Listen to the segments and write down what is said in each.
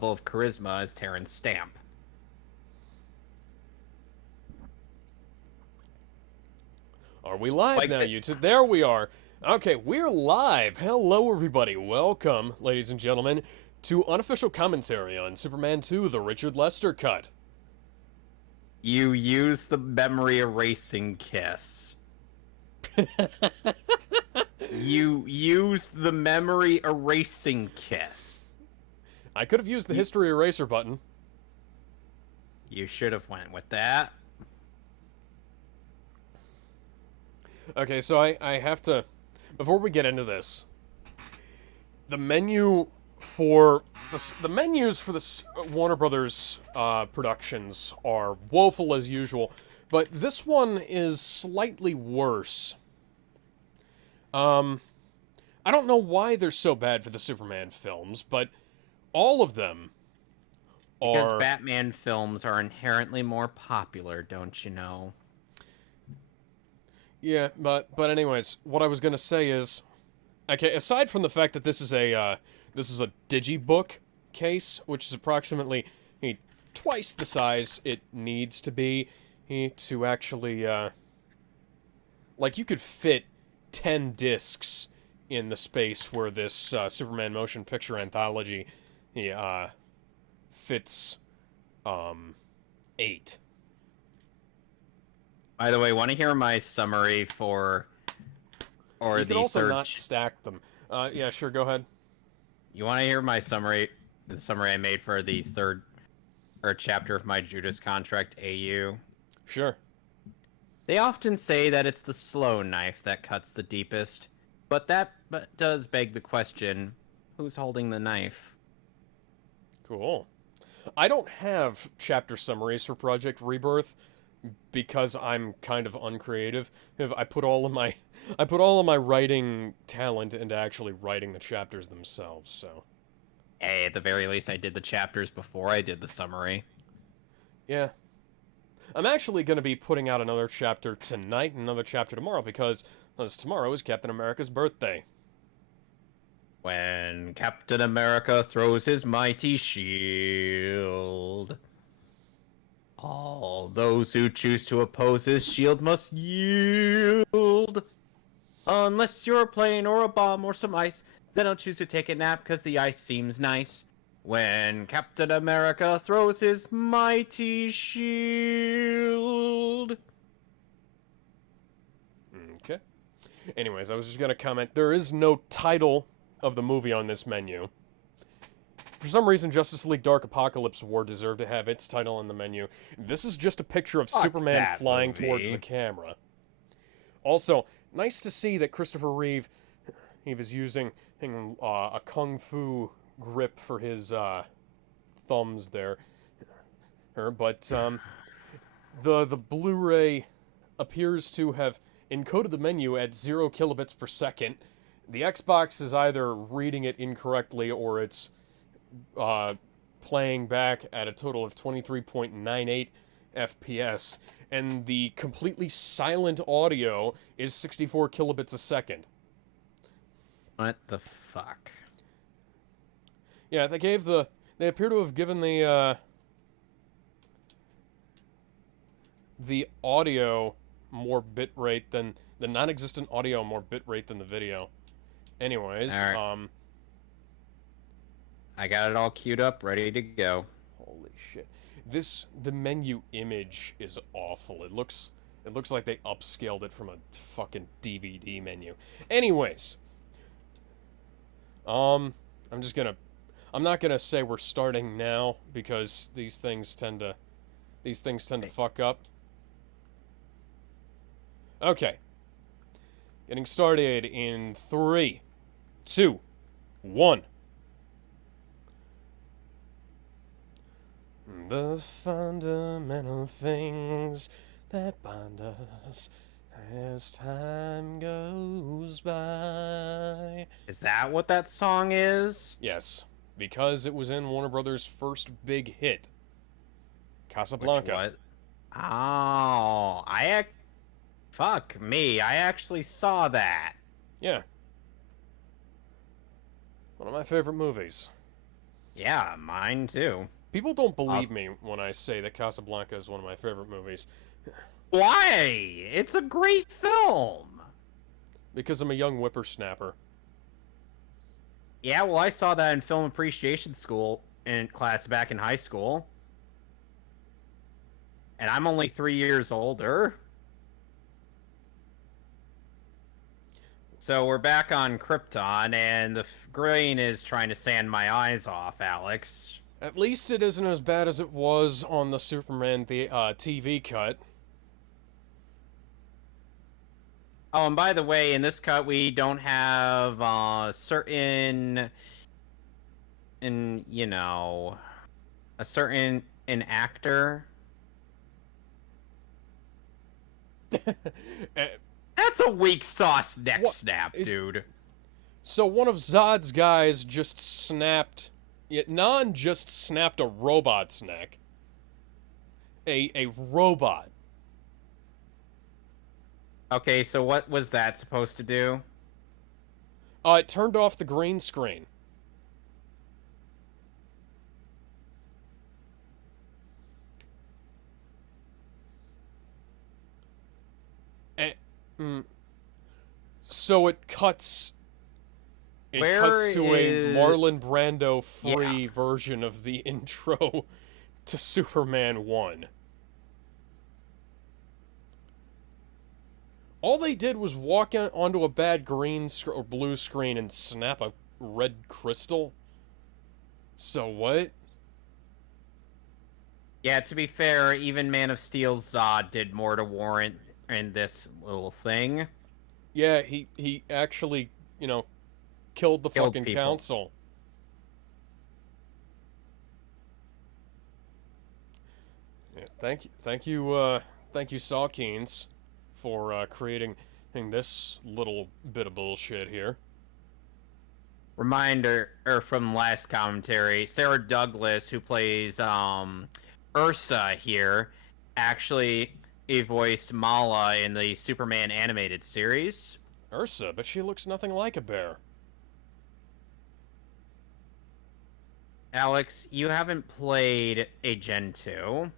of charisma as Terrence Stamp. Are we live Like now, the, YouTube? There we are. Okay, we're live. Hello, everybody. Welcome, ladies and gentlemen, to Unofficial Commentary on Superman 2, the Richard Lester cut. you use the memory erasing kiss. You used the memory erasing kiss. I could have used the history eraser button. You should have went with that. Okay, so I have to... Before we get into this, the menu for... The menus for the Warner Brothers productions are woeful as usual, but this one is slightly worse. I don't know why they're so bad for the Superman films, but all of them Because are... Batman films are inherently more popular, don't you know? Yeah, but anyways, what I was gonna say is, okay, aside from the fact that this is a digibook case, which is approximately twice the size it needs to be to actually like you could fit 10 discs in the space where this Superman motion picture anthology fits 8. By the way, want to hear my summary for... Or You could the also third... not stack them. Yeah, sure, go ahead. You want to hear my summary? The summary I made for the third... Or chapter of my Judas Contract AU? Sure. They often say that it's the slow knife that cuts the deepest, but that does beg the question, who's holding the knife? Cool. I don't have chapter summaries for Project Rebirth because I'm kind of uncreative. I put all of my writing talent into actually writing the chapters themselves, so Hey, at the very least I did the chapters before I did the summary. yeah. I'm actually going to be putting out another chapter tonight and another chapter tomorrow because tomorrow is Captain America's birthday. When Captain America throws his mighty shield, all those who choose to oppose his shield must yield. Unless you're a plane or a bomb or some ice, then I'll choose to take a nap because the ice seems nice. When Captain America throws his mighty shield. Okay. Anyways, I was just going to comment, there is no title of the movie on this menu. For some reason, Justice League Dark Apocalypse War deserved to have its title on the menu. This is just a picture of Fuck Superman that flying movie. towards the camera. Also, nice to see that Christopher Reeve, he was using a kung fu grip for his thumbs there. But the Blu-ray appears to have encoded the menu at 0 kilobits per second. The Xbox is either reading it incorrectly or it's playing back at a total of 23.98 FPS, and the completely silent audio is 64 kilobits a second. What the fuck? Yeah, they appear to have given the audio more bitrate than the non-existent audio more bitrate than the video. Anyways, All right. I got it all queued up, ready to go. holy shit. The menu image is awful. It looks like they upscaled it from a fucking DVD menu. Anyways, I'm not gonna say we're starting now because these things tend to fuck up. Okay. Getting started in 3, 2, 1. The fundamental things that bind us as time goes by. Is that what that song is? Yes, because it was in Warner Brothers' first big hit, Casablanca. Which what? Oh, fuck me. I actually saw that. Yeah. One of my favorite movies. Yeah, mine too. People don't I'll... believe me when I say that Casablanca is one of my favorite movies. Why? It's a great film. Because I'm a young whippersnapper. Yeah, well, I saw that in film appreciation school in class back in high school. And I'm only 3 years older. So we're back on Krypton, and the grain is trying to sand my eyes off, Alex. At least it isn't as bad as it was on the Superman TV cut. Oh, and by the way, in this cut, we don't have certain, a certain an actor. That's a weak sauce neck snap, dude. So one of Zod's guys just snapped... Yet just snapped a robot's neck. A robot. Okay, so what was that supposed to do? It turned off the green screen. So it cuts... It cuts to a Marlon Brando free version of the intro to Superman 1. All they did was walk onto a bad green or blue screen and snap a red crystal. So what? Yeah, to be fair, even Man of Steel's Zod did more to warrant in this little thing. Yeah, he actually, killed the fucking people. council. Yeah, thank you, Sawkins, for creating this little bit of bullshit here. Reminder, from last commentary, Sarah Douglas, who plays Ursa here, actually voiced Mala in the Superman animated series. Ursa, but she looks nothing like a bear. Alex, you haven't played a Gen 2.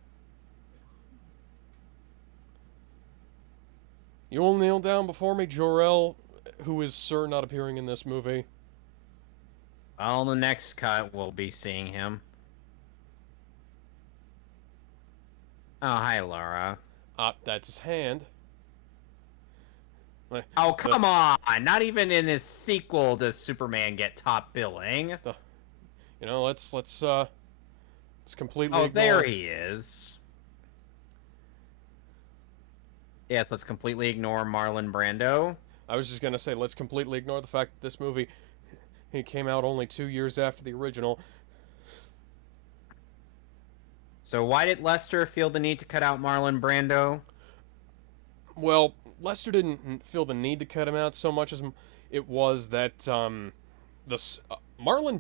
You will kneel down before me, Jor-El, who is Sir not appearing in this movie. Well, the next cut, we'll be seeing him. Oh, hi, Laura. That's his hand. Oh, come on! Not even in his sequel does Superman get top billing. Let's completely Oh, ignore... there he is. Yes, let's completely ignore Marlon Brando. I was just gonna say, let's completely ignore the fact that this movie, it came out only 2 years after the original. So why did Lester feel the need to cut out Marlon Brando? Well, Lester didn't feel the need to cut him out so much as it was that Marlon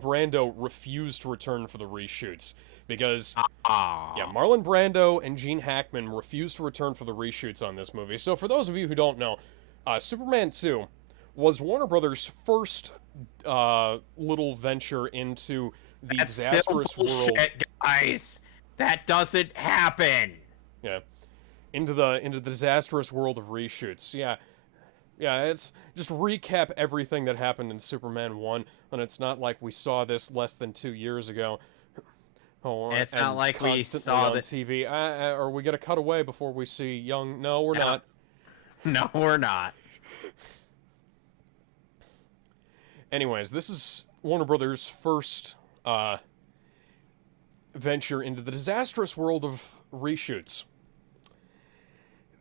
Brando refused to return for the reshoots because Marlon Brando and Gene Hackman refused to return for the reshoots on this movie. So for those of you who don't know, Superman 2 was Warner Brothers' first little venture into the disastrous world. Guys, that doesn't happen. Yeah. Into the disastrous world of reshoots. Yeah, it's just recap everything that happened in Superman 1, and it's not like we saw this less than 2 years ago. Oh, it's not like we saw on TV. Are we gonna cut away before we see young? No, we're not. No, we're not. Anyways, this is Warner Brothers' first venture into the disastrous world of reshoots.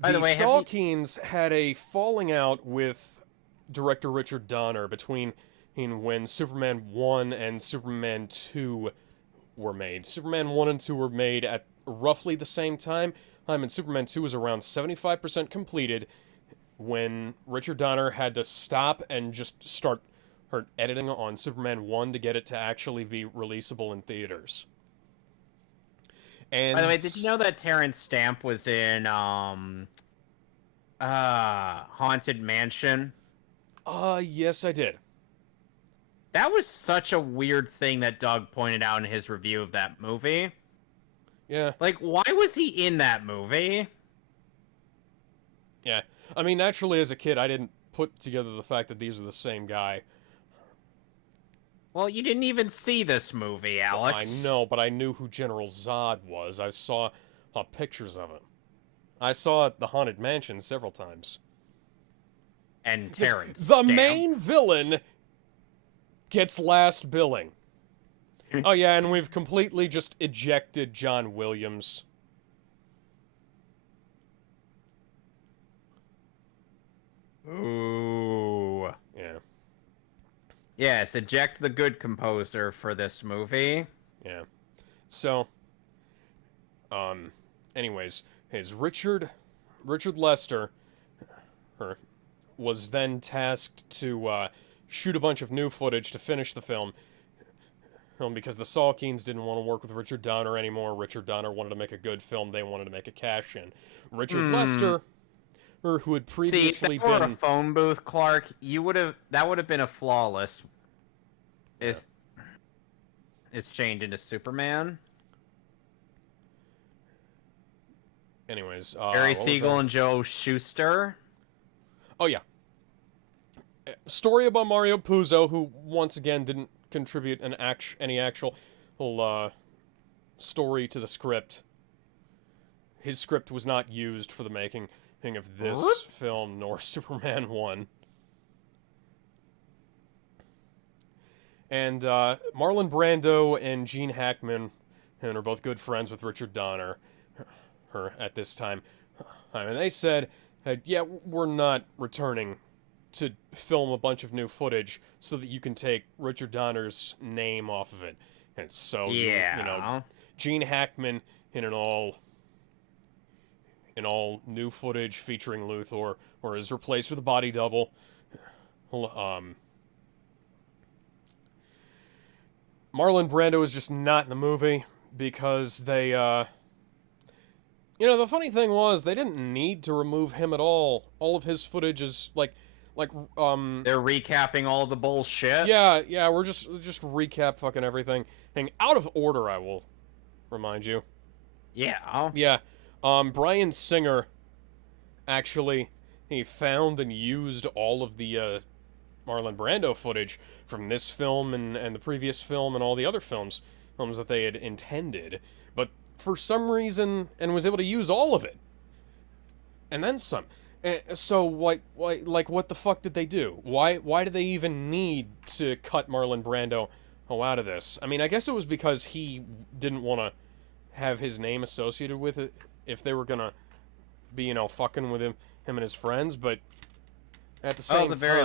By the way, Sawkins had a falling out with director Richard Donner between when Superman 1 and Superman 2 were made. Superman 1 and 2 were made at roughly the same time, and Superman 2 was around 75% completed when Richard Donner had to stop and just start editing on Superman 1 to get it to actually be releasable in theaters. And by the way, did you know that Terrence Stamp was in Haunted Mansion? Yes, I did. That was such a weird thing that Doug pointed out in his review of that movie. Yeah. Like, why was he in that movie? Yeah. I mean, naturally, as a kid, I didn't put together the fact that these are the same guy. Well, you didn't even see this movie, Alex. I know, but I knew who General Zod was. I saw pictures of him. I saw it at the Haunted Mansion several times. And Terrence The Stamp. main villain gets last billing. Oh yeah, and we've completely just ejected John Williams. Ooh. Yeah. Yes, eject the good composer for this movie. Yeah. So, anyways, Richard Lester was then tasked to shoot a bunch of new footage to finish the film. Because the Salkins didn't want to work with Richard Donner anymore. Richard Donner wanted to make a good film. They wanted to make a cash-in. Richard Lester, who had previously if that were been a phone booth, Clark, that would have been a flawless. Is changed into Superman. Anyways, Barry Siegel and Joe Shuster. Oh yeah. Story about Mario Puzo, who once again didn't contribute any actual story to the script. His script was not used for the making of this film nor Superman 1. And Marlon Brando and Gene Hackman are both good friends with Richard Donner at this time. And they said, yeah, we're not returning to film a bunch of new footage so that you can take Richard Donner's name off of it. And so, you know, Gene Hackman in an all new footage featuring Luthor, or is replaced with a body double. Marlon Brando is just not in the movie because they, you know, the funny thing was they didn't need to remove him at all. All of his footage is like, they're recapping all the bullshit. Yeah, we're just recap fucking everything. Out of order, I will remind you. Yeah. Yeah. Bryan Singer, actually, he found and used all of the Marlon Brando footage from this film and the previous film and all the other films that they had intended, but for some reason, and was able to use all of it. And then some. So, what the fuck did they do? Why did they even need to cut Marlon Brando out of this? I mean, I guess it was because he didn't want to have his name associated with it if they were gonna be, you know, fucking with him and his friends, but at the same time... At the very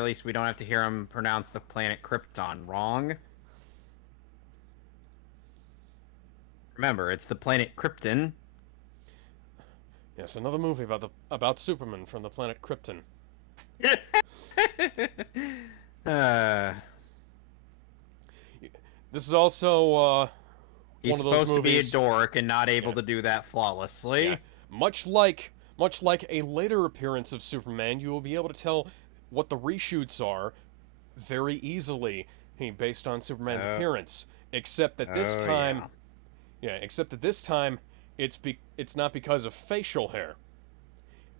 least, we don't have to hear him pronounce the planet Krypton wrong. Remember, it's the planet Krypton. Yes, another movie about Superman from the planet Krypton. This is also he's one of those supposed to be a movies, dork and not able to do that flawlessly. Yeah. Much like a later appearance of Superman, you will be able to tell what the reshoots are very easily based on Superman's appearance. Except that this time, it's not because of facial hair.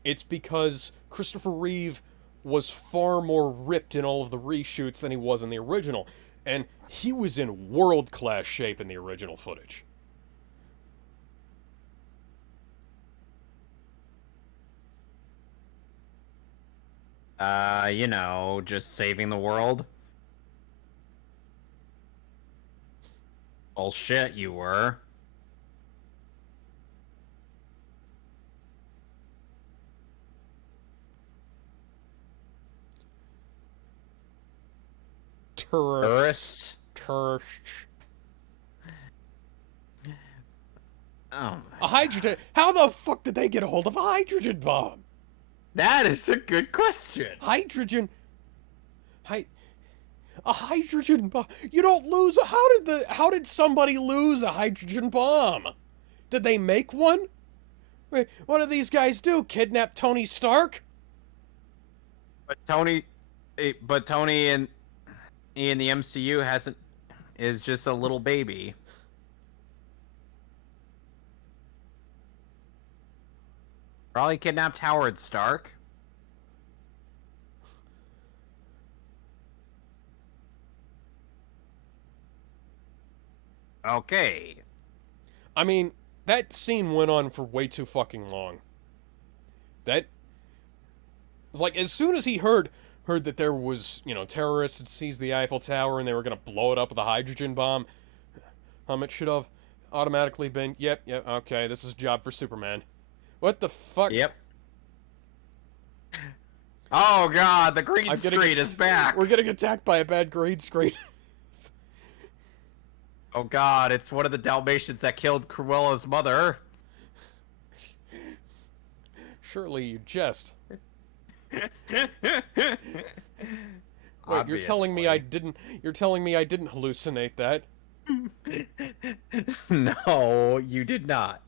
It's because Christopher Reeve was far more ripped in all of the reshoots than he was in the original. And he was in world-class shape in the original footage. You know, just saving the world. Bullshit, you were. Tourist. Oh, a hydrogen. How the fuck did they get a hold of a hydrogen bomb? That is a good question. Hydrogen. A hydrogen bomb. You don't lose. How did somebody lose a hydrogen bomb? Did they make one? Wait, what did these guys do? Kidnap Tony Stark? But Tony in the MCU hasn't is just a little baby. Probably kidnapped Howard Stark. Okay. I mean, that scene went on for way too fucking long. That was like, as soon as he heard that there was, terrorists had seized the Eiffel Tower and they were gonna blow it up with a hydrogen bomb, it should have automatically been, yep, okay, this is a job for Superman. What the fuck? Yep. Oh god, the green screen is back. We're getting attacked by a bad green screen. Oh god, it's one of the Dalmatians that killed Cruella's mother. Surely you jest. Wait, you're Obviously. telling me I didn't hallucinate that? No, you did not.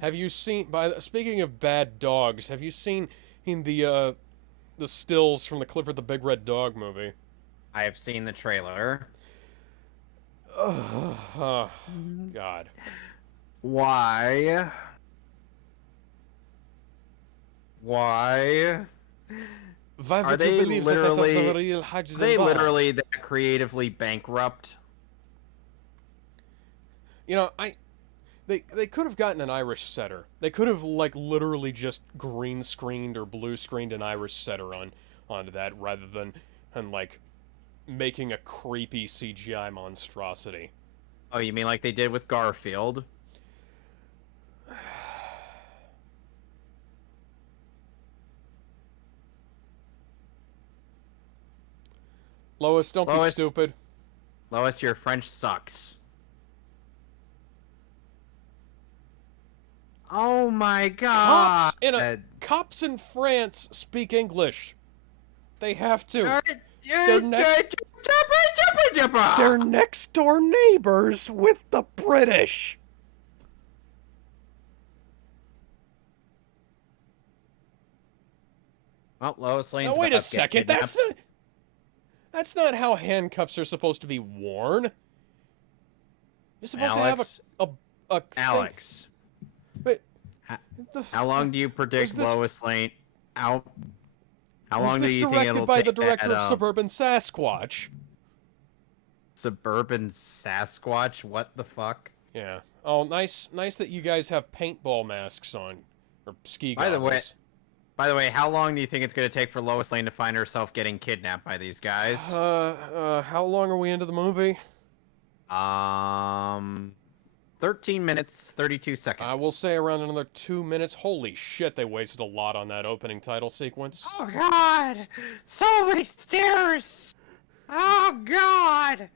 Have you seen, speaking of bad dogs, have you seen in the stills from the Clifford the Big Red Dog movie? I have seen the trailer. Oh, God. Why? Why Are would you they believe that that's a literally- real hydrogen They bomb? literally that creatively bankrupt. They could have gotten an Irish setter. They could have, literally just green screened or blue screened an Irish setter onto that rather than, making a creepy CGI monstrosity. Oh, you mean like they did with Garfield? Lois, don't be Lois. stupid. Lois, your French sucks. Oh my god! Cops in France speak English. They have to. They're next door neighbors with the British. Well, Lois Lane's Now wait about a to get second. kidnapped. That's not how handcuffs are supposed to be worn. You're supposed to have a thing. Alex. But How long do you predict Lois Lane? How long do you think directed it'll by take? the director of Suburban Sasquatch. Suburban Sasquatch? What the fuck? Yeah. Oh, nice that you guys have paintball masks on, or ski goggles. By the way, how long do you think it's going to take for Lois Lane to find herself getting kidnapped by these guys? How long are we into the movie? 13 minutes, 32 seconds. I will say around another 2 minutes. Holy shit, they wasted a lot on that opening title sequence. Oh god! So many stairs! Oh god!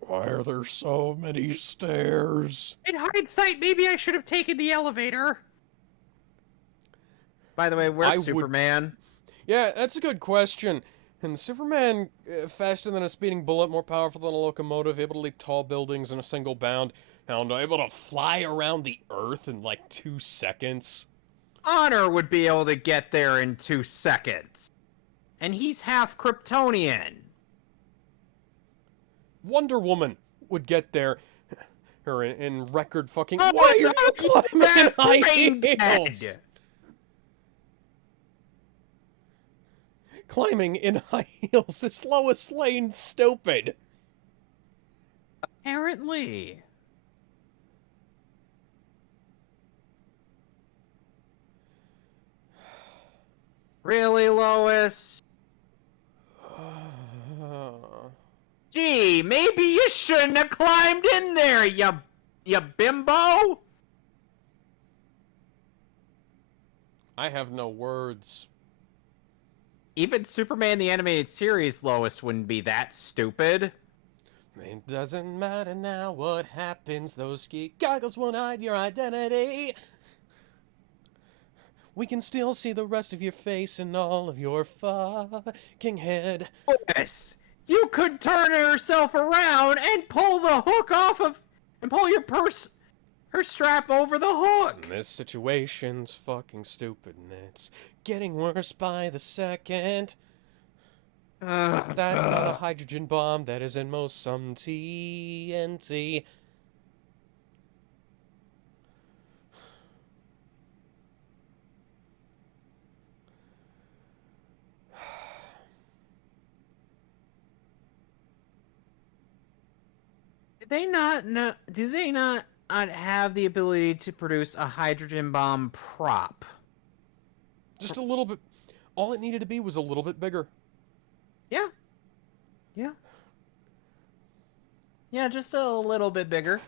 Why are there so many stairs? In hindsight, maybe I should have taken the elevator. By the way, where's Superman? Yeah, that's a good question. And Superman, faster than a speeding bullet, more powerful than a locomotive, able to leap tall buildings in a single bound, and able to fly around the Earth in 2 seconds. Honor would be able to get there in 2 seconds. And he's half Kryptonian. Wonder Woman would get there in record fucking... Oh, Why are you climbing in high heels? Climbing in high heels is Lois Lane stupid. Apparently. Really, Lois? Gee, maybe you shouldn't have climbed in there, you bimbo! I have no words. Even Superman the Animated Series Lois wouldn't be that stupid. It doesn't matter now what happens. Those ski goggles won't hide your identity. We can still see the rest of your face and all of your fucking head. Lois, you could turn herself around and pull the hook off of... and pull her strap over the hook. And this situation's fucking stupid and it's getting worse by the second. That's not a hydrogen bomb. That is in most some TNT. Do they not have the ability to produce a hydrogen bomb prop? Just a little bit. All it needed to be was a little bit bigger. Yeah. Yeah. Yeah, just a little bit bigger.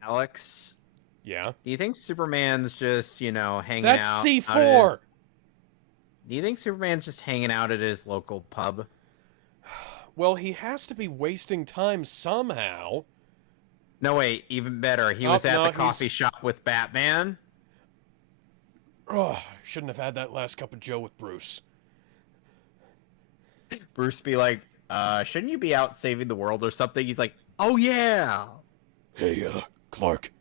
Alex, Yeah. do you think Superman's just, hanging That's out? C4! Do you think Superman's just hanging out at his local pub? Well, he has to be wasting time somehow. No, wait, even better. He was at no, the coffee shop with Batman. Oh, shouldn't have had that last cup of Joe with Bruce. Bruce be like, shouldn't you be out saving the world or something? He's like, oh yeah. Hey, Clark.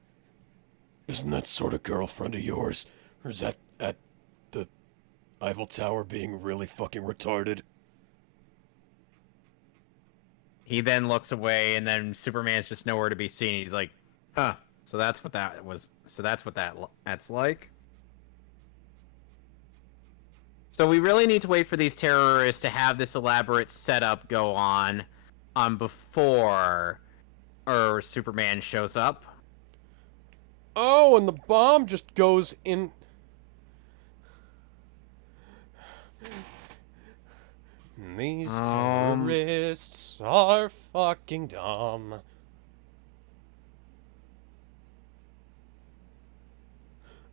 Isn't that sort of girlfriend of yours? Or is that at the Eiffel Tower being really fucking retarded? He then looks away, and then Superman's just nowhere to be seen. He's like, huh. So that's what that was. So that's what that's like. So we really need to wait for these terrorists to have this elaborate setup go on before Superman shows up. Oh, and the bomb just goes in... These terrorists are fucking dumb.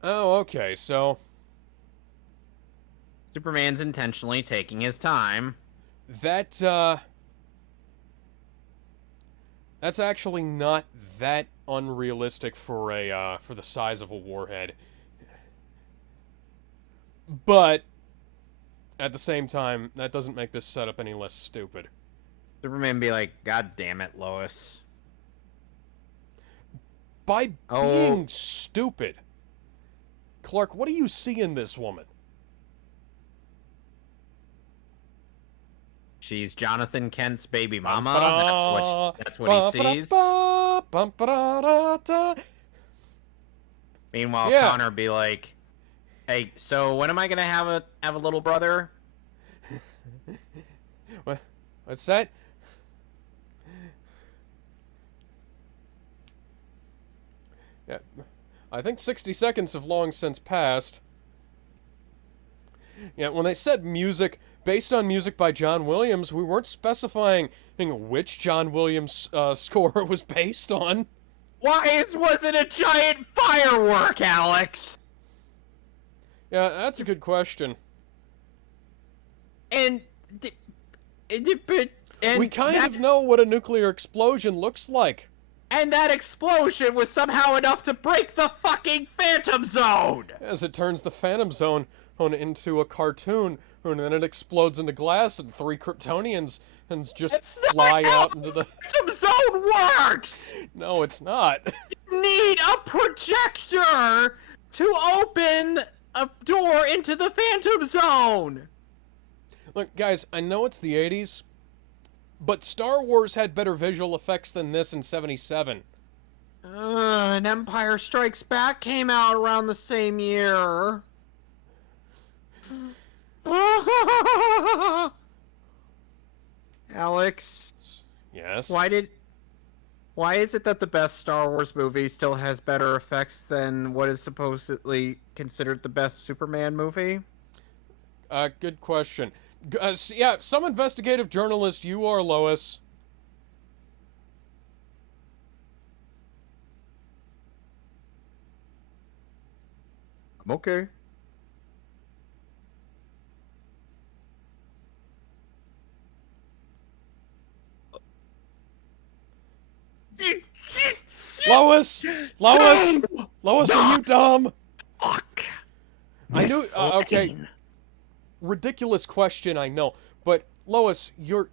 Oh, okay, so... Superman's intentionally taking his time. That's actually not that unrealistic for for the size of a warhead. But at the same time, that doesn't make this setup any less stupid. Superman be like, God damn it, Lois. By being stupid. Clark, what do you see in this woman? She's Jonathan Kent's baby mama. That's what he sees. Meanwhile, Yeah. Connor be like, "Hey, so when am I gonna have a little brother?" What's that? Yeah, I think 60 seconds have long since passed. Yeah, when they said music, based on music by John Williams, we weren't specifying which John Williams score it was based on. Why was it a giant firework, Alex? Yeah, that's a good question. And we kind of know what a nuclear explosion looks like. And that explosion was somehow enough to break the fucking Phantom Zone! As it turns the Phantom Zone into a cartoon, and then it explodes into glass, and 3 Kryptonians and just fly out into the Phantom Zone works! No, it's not. You need a projector to open a door into the Phantom Zone! Look, guys, I know it's the 80s, but Star Wars had better visual effects than this in 77. And Empire Strikes Back came out around the same year. Alex, Yes? why is it that the best Star Wars movie still has better effects than what is supposedly considered the best Superman movie? Good question. Yeah, some investigative journalist you are, Lois. I'm okay. Lois! Lois! Lois, are you dumb? Fuck. I knew. Okay. Ridiculous question, I know. But Lois, you,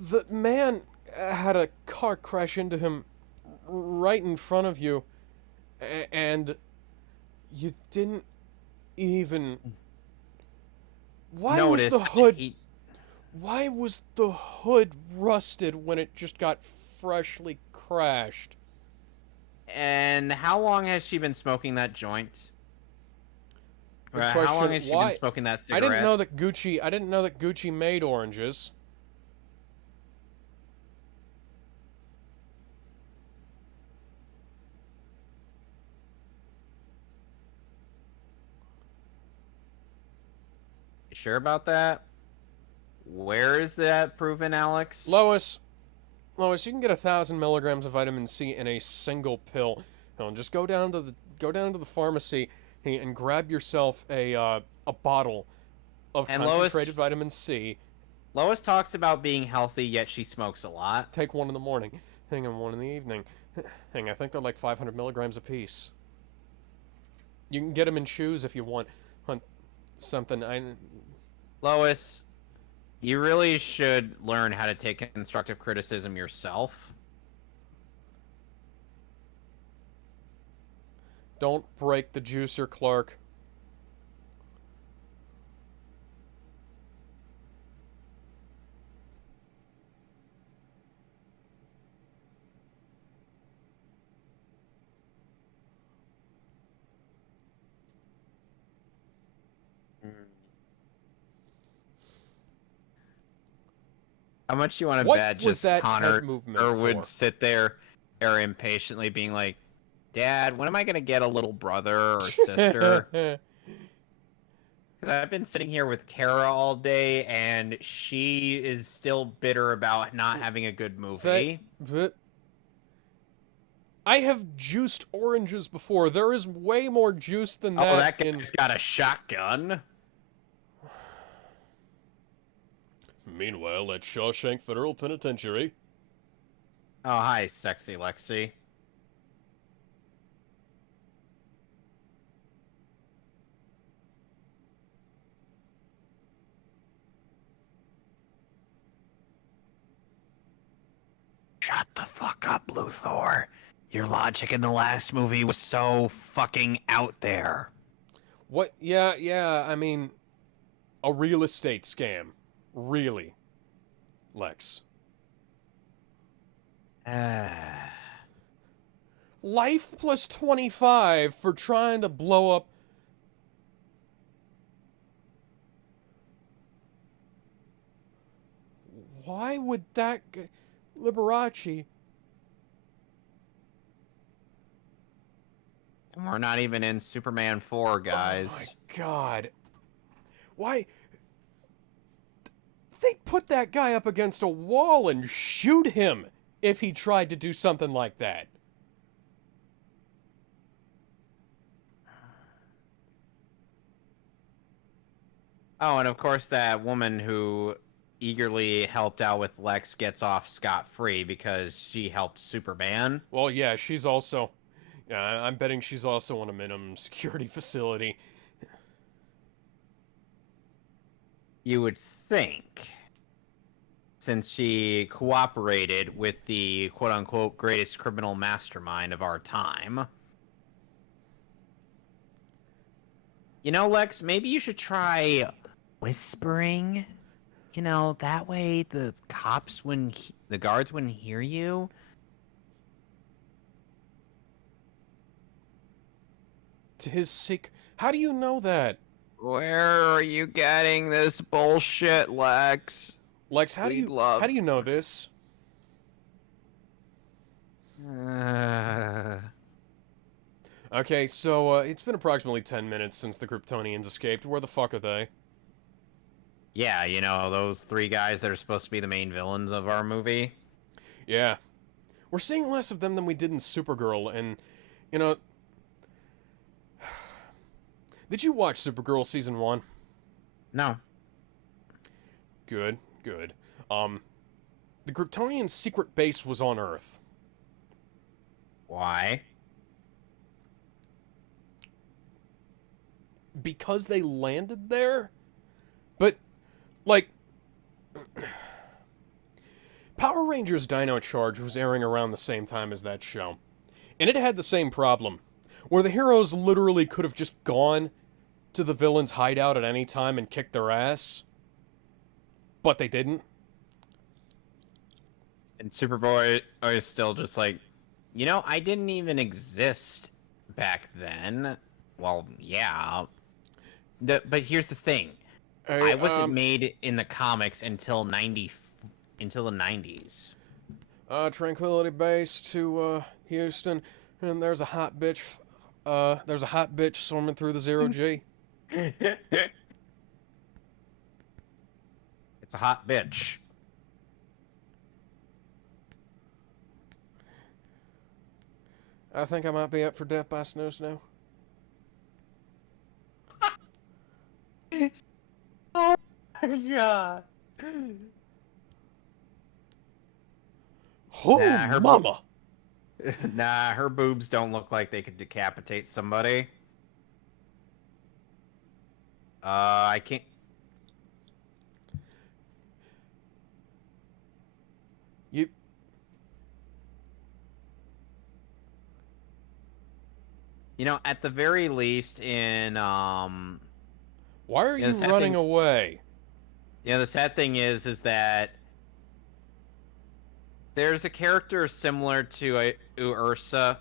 the man had a car crash into him right in front of you, and you didn't even. Why was Notice the hood? he Why was the hood rusted when it just got freshly crashed? And how long has she been smoking that joint? Good How question. long has she Why? been smoking that cigarette? I didn't know that Gucci. I didn't know that Gucci made oranges. You sure about that? Where is that proven, Alex? Lois, you can get 1,000 milligrams of vitamin C in a single pill. Now, just go down to the pharmacy and grab yourself a bottle of And concentrated vitamin C. Lois talks about being healthy, yet she smokes a lot. Take one in the morning, and one in the evening. I think they're like 500 milligrams apiece. You can get them in chews if you want. Something. Lois, you really should learn how to take constructive criticism yourself. Don't break the juicer, Clark. How much you want to What bet was just that Connor head movement or for? would sit there or impatiently being like, Dad, when am I going to get a little brother or sister? Because I've been sitting here with Kara all day, and she is still bitter about not having a good movie. I have juiced oranges before. There is way more juice than that. Oh, that guy's got a shotgun. Meanwhile, at Shawshank Federal Penitentiary. Oh, hi, sexy Lexi. Shut the fuck up, Luthor. Your logic in the last movie was so fucking out there. What? Yeah, I mean, a real estate scam. Really, Lex. Life plus 25 for trying to blow up. Why would that Liberace? And we're not even in Superman 4, guys. Oh my god. Why? They'd put that guy up against a wall and shoot him if he tried to do something like that. Oh, and of course that woman who eagerly helped out with Lex gets off scot-free because she helped Superman. Well, yeah, she's also... I'm betting she's also in a minimum security facility. You would think, since she cooperated with the quote-unquote greatest criminal mastermind of our time. You know, Lex, maybe you should try whispering. You know, that way the cops wouldn't... the guards wouldn't hear you. To his sick... How do you know that? Where are you getting this bullshit, Lex? Lex, how do you know this? Okay, so it's been approximately 10 minutes since the Kryptonians escaped. Where the fuck are they? Yeah, you know, those three guys that are supposed to be the main villains of our movie. Yeah. We're seeing less of them than we did in Supergirl, and, you know... Did you watch Supergirl Season 1? No. Good. The Kryptonian secret base was on Earth. Why? because they landed there. But, like, Power Rangers Dino Charge was airing around the same time as that show. And it had the same problem, where the heroes literally could have just gone to the villain's hideout at any time and kicked their ass. But they didn't. And Superboy is still just like, you know, I didn't even exist back then. Well, yeah. But here's the thing. I wasn't made in the comics until the 90s. Tranquility Base to Houston, and there's a hot bitch. There's a hot bitch swimming through the 0G. It's a hot bitch. I think I might be up for death by snow snow. Oh my god. Oh, her mama! Nah, her boobs don't look like they could decapitate somebody. I can't. You know, at the very least, in Why are you running away? Yeah, the sad thing is that there's a character similar to Ursa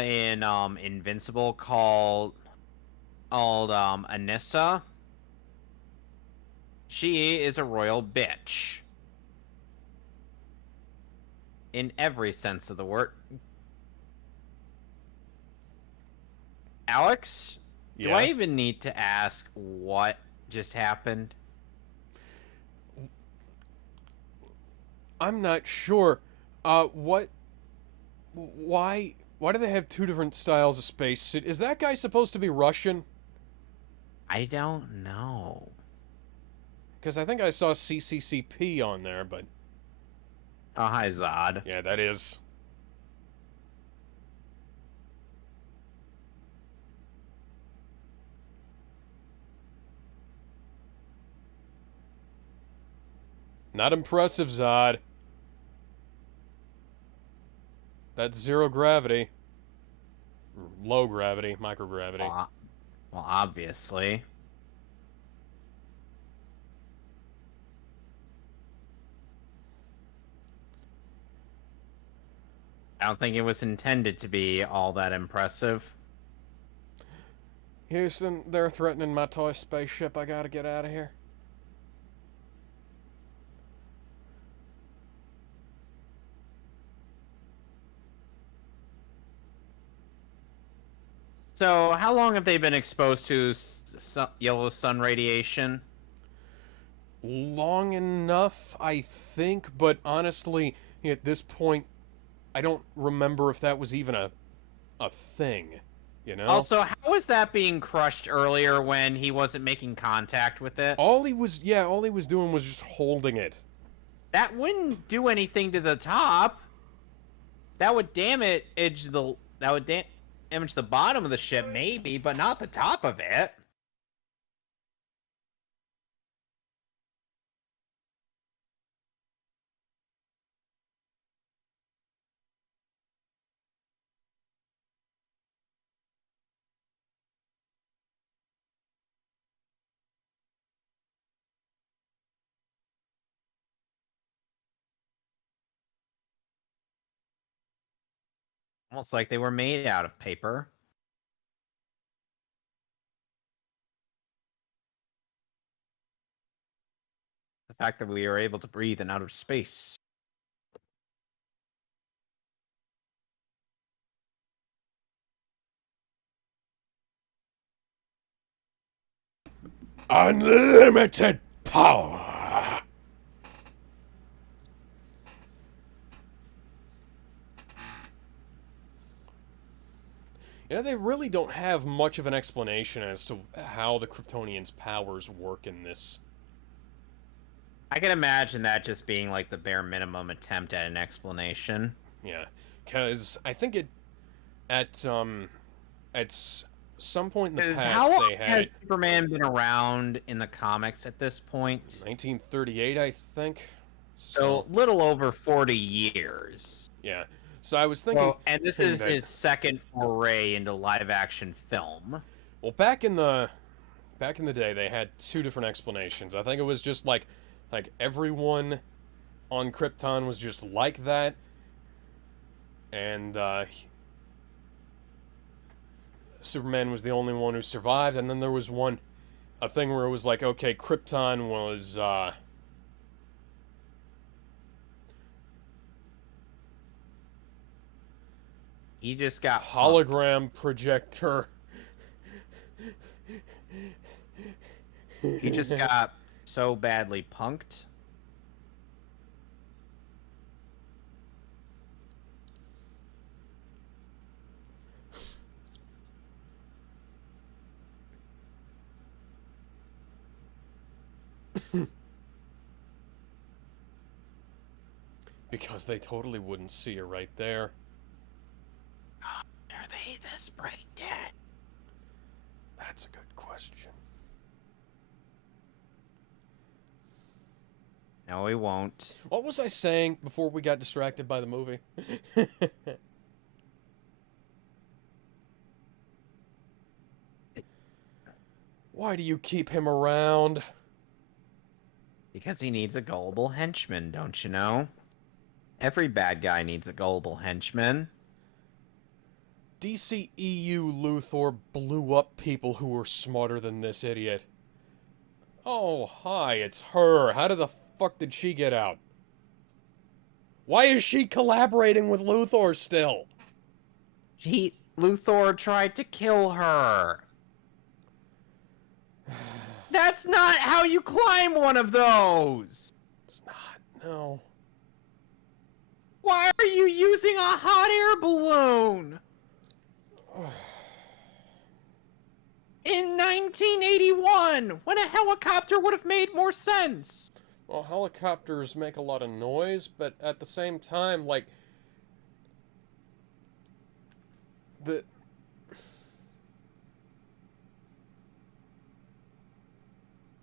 in Invincible called Anissa. She is a royal bitch. In every sense of the word. Alex, do I even need to ask what just happened? I'm not sure. Why do they have two different styles of spacesuit? Is that guy supposed to be Russian? I don't know. Because I think I saw CCCP on there, but... Oh, hi, Zod. Yeah, that is. Not impressive, Zod. That's zero gravity. Low gravity, microgravity. Well, obviously. I don't think it was intended to be all that impressive. Houston, they're threatening my toy spaceship. I gotta get out of here. So, how long have they been exposed to yellow sun radiation? Long enough, I think, but honestly, at this point, I don't remember if that was even a thing, you know? Also, how was that being crushed earlier when he wasn't making contact with it? All he was doing was just holding it. That wouldn't do anything to the top. That would damage the bottom of the ship, maybe, but not the top of it. Almost like they were made out of paper. The fact that we are able to breathe in outer space. Unlimited power. You know, they really don't have much of an explanation as to how the Kryptonians' powers work in this. I can imagine that just being like the bare minimum attempt at an explanation. Yeah, because I think some point in the Because past how long they had has Superman been around in the comics at this point? 1938, I think. So little over 40 years. Yeah. So I was thinking, Well, and this is his second foray into live-action film. well, back in the day, they had two different explanations. I think it was just like everyone on Krypton was just like that, and Superman was the only one who survived. And then there was a thing where it was like, okay, Krypton was He just got hologram projector. He just got so badly punked. Because they totally wouldn't see her right there. Are they this brain dead? That's a good question. No, we won't. What was I saying before we got distracted by the movie? Why do you keep him around? Because he needs a gullible henchman, don't you know? Every bad guy needs a gullible henchman. DCEU Luthor blew up people who were smarter than this idiot. Oh, hi, it's her. How the fuck did she get out? Why is she collaborating with Luthor still? Luthor tried to kill her. That's not how you climb one of those! It's not, no. Why are you using a hot air balloon? In 1981, when a helicopter would have made more sense. Well, helicopters make a lot of noise, but at the same time, like,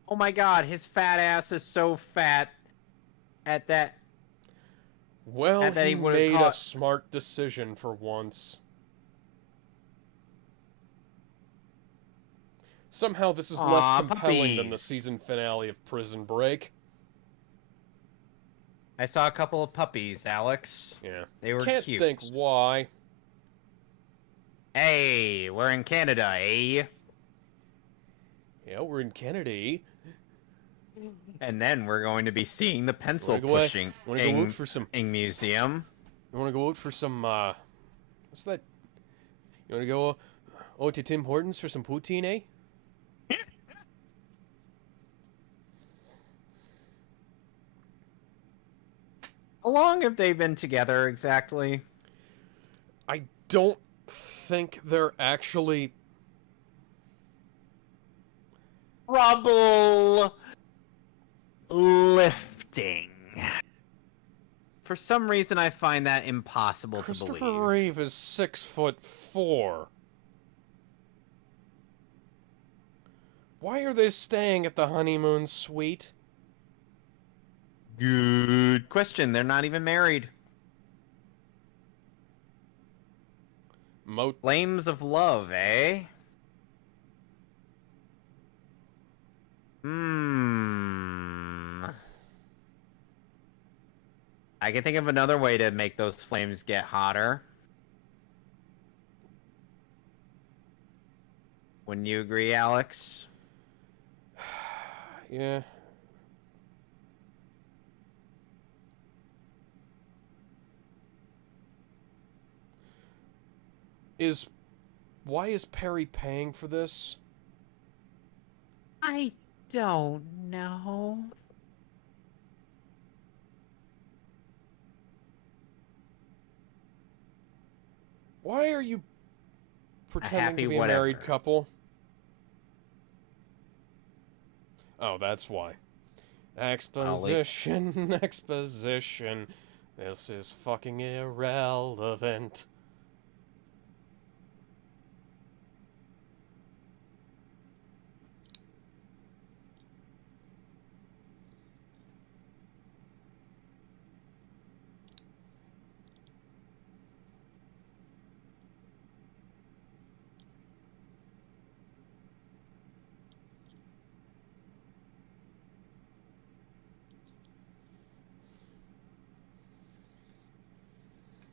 Oh my god, his fat ass is so fat at that. Well, And then he he would've made a caught- smart decision for once. Somehow this is less Aw, compelling than the puppies. season finale of Prison Break. I saw a couple of puppies, Alex. Yeah. They were Can't cute. think why. Hey, we're in Canada, eh? Yeah, we're in Kennedy. And then we're going to be seeing the pencil Wanna go out- pushing wanna go out for some... museum. You wanna go out for some, what's that? You wanna go out to Tim Hortons for some poutine, eh? How long have they been together exactly? I don't think they're actually... Trouble lifting. For some reason, I find that impossible to Christopher believe. Reeve is 6'4". Why are they staying at the honeymoon suite? Good question. They're not even married. Flames of love, eh? I can think of another way to make those flames get hotter. Wouldn't you agree, Alex? Yeah. Why is Perry paying for this? I don't know. Why are you pretending to be a whatever. married couple? Oh, that's why. Exposition, exposition. This is fucking irrelevant.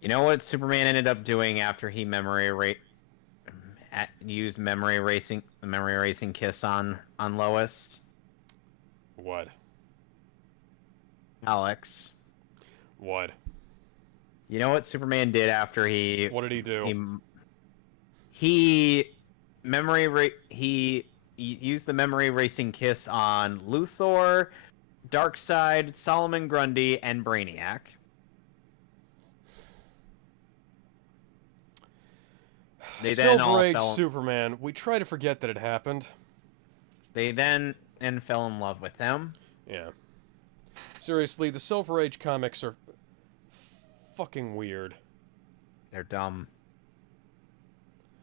You know what Superman ended up doing after he used the memory erasing kiss on Lois? What? Alex. What? You know what Superman did after he What did he do? he he used the memory erasing kiss on Luthor, Darkseid, Solomon Grundy, and Brainiac. They then all Silver Age fell. Superman. We try to forget that it happened. They then fell in love with him. Yeah. Seriously, the Silver Age comics are fucking weird. They're dumb.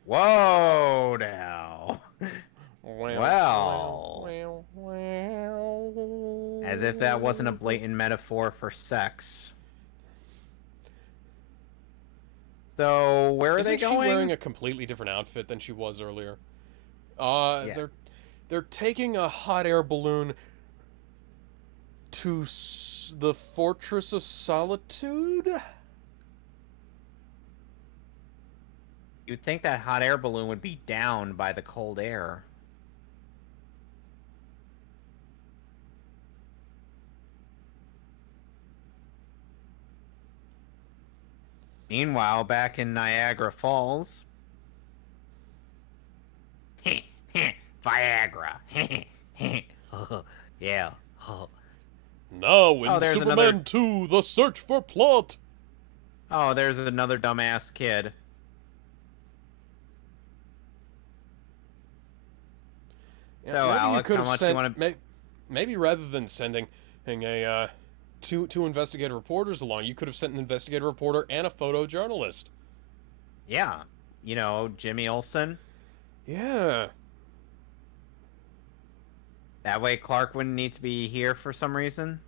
Whoa, now. Well. As if that wasn't a blatant metaphor for sex. So, where are they going? Isn't she wearing a completely different outfit than she was earlier? Yeah. They're taking a hot air balloon to the Fortress of Solitude? You'd think that hot air balloon would be down by the cold air. Meanwhile, back in Niagara Falls... Viagra. Yeah. Now in there's Superman another... 2, The Search for Plot. Oh, there's another dumbass kid. Yeah, So, Alex, how much do you want to... Maybe rather than sending two investigative reporters along, you could have sent an investigative reporter and a photojournalist. Yeah. You know, Jimmy Olsen. Yeah. That way Clark wouldn't need to be here for some reason.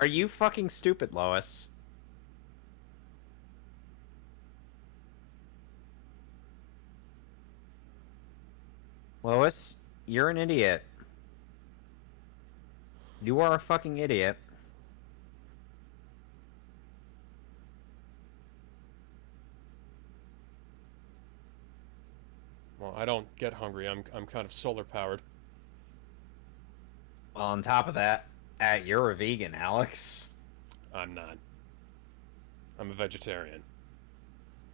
Are you fucking stupid, Lois? Lois, you're an idiot. You are a fucking idiot. Well, I don't get hungry. I'm kind of solar powered. Well, on top of that, you're a vegan, Alex. I'm not. I'm a vegetarian.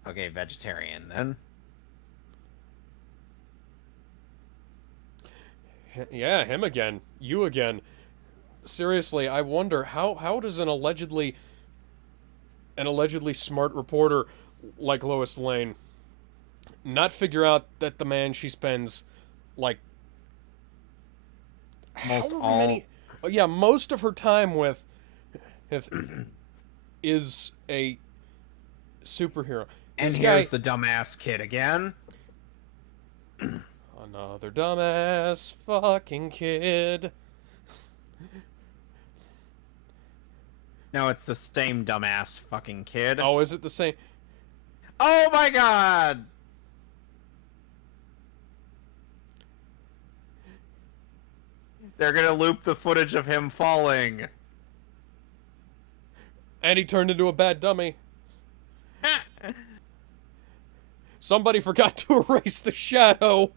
Okay, vegetarian then. Yeah, him again. You again. Seriously, I wonder how does an allegedly smart reporter like Lois Lane not figure out that the man she spends like most of her time with is a superhero. And here's the dumbass kid again. Another dumbass fucking kid. No, it's the same dumbass fucking kid. Oh, is it the same? Oh my god! They're gonna loop the footage of him falling. And he turned into a bad dummy. Somebody forgot to erase the shadow.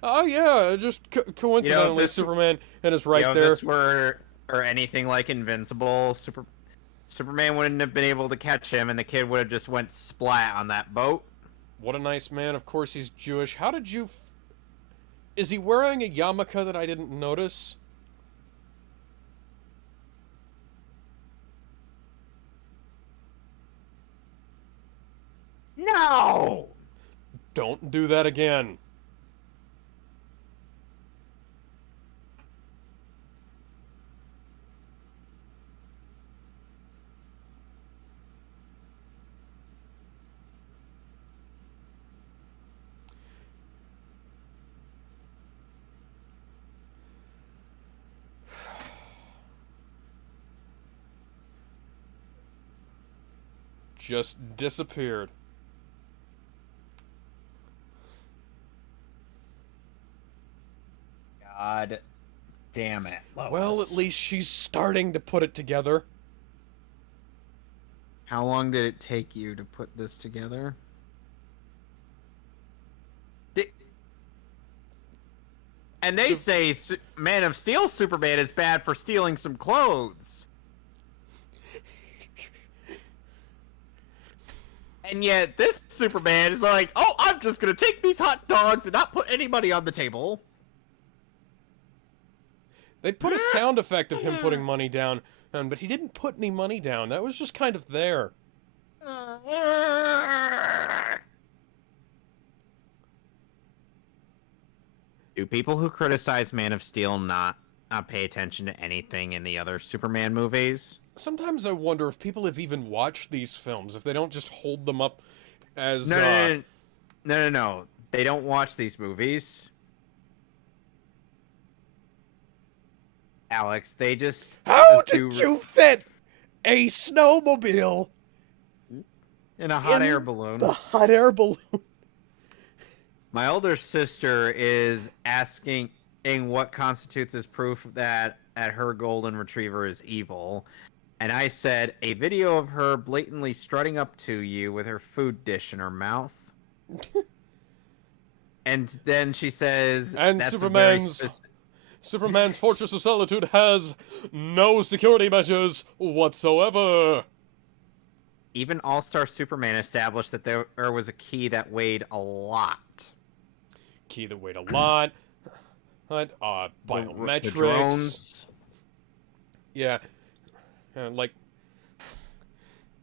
Oh yeah, just coincidentally, Superman and is right there. If this were or anything like Invincible, Superman wouldn't have been able to catch him, and the kid would have just went splat on that boat. What a nice man. Of course he's Jewish. How did you... Is he wearing a yarmulke that I didn't notice? No! Don't do that again. just disappeared. God damn it, Lois. Well, at least she's starting to put it together. How long did it take you to put this together? And they say Man of Steel Superman is bad for stealing some clothes. And yet this Superman is like, oh, I'm just going to take these hot dogs and not put anybody on the table. They put a sound effect of him putting money down, but he didn't put any money down. That was just kind of there. Do people who criticize Man of Steel not pay attention to anything in the other Superman movies? Sometimes I wonder if people have even watched these films, if they don't just hold them up as... No. They don't watch these movies. Alex, they just... How did you fit a snowmobile in a hot air balloon? The hot air balloon. My older sister is asking what constitutes as proof that her golden retriever is evil. And I said, a video of her blatantly strutting up to you with her food dish in her mouth. And then she says... And Superman's Fortress of Solitude has no security measures whatsoever. Even All-Star Superman established that there was a key that weighed a lot. Key that weighed a lot. Biometrics. The drones. Yeah. Like...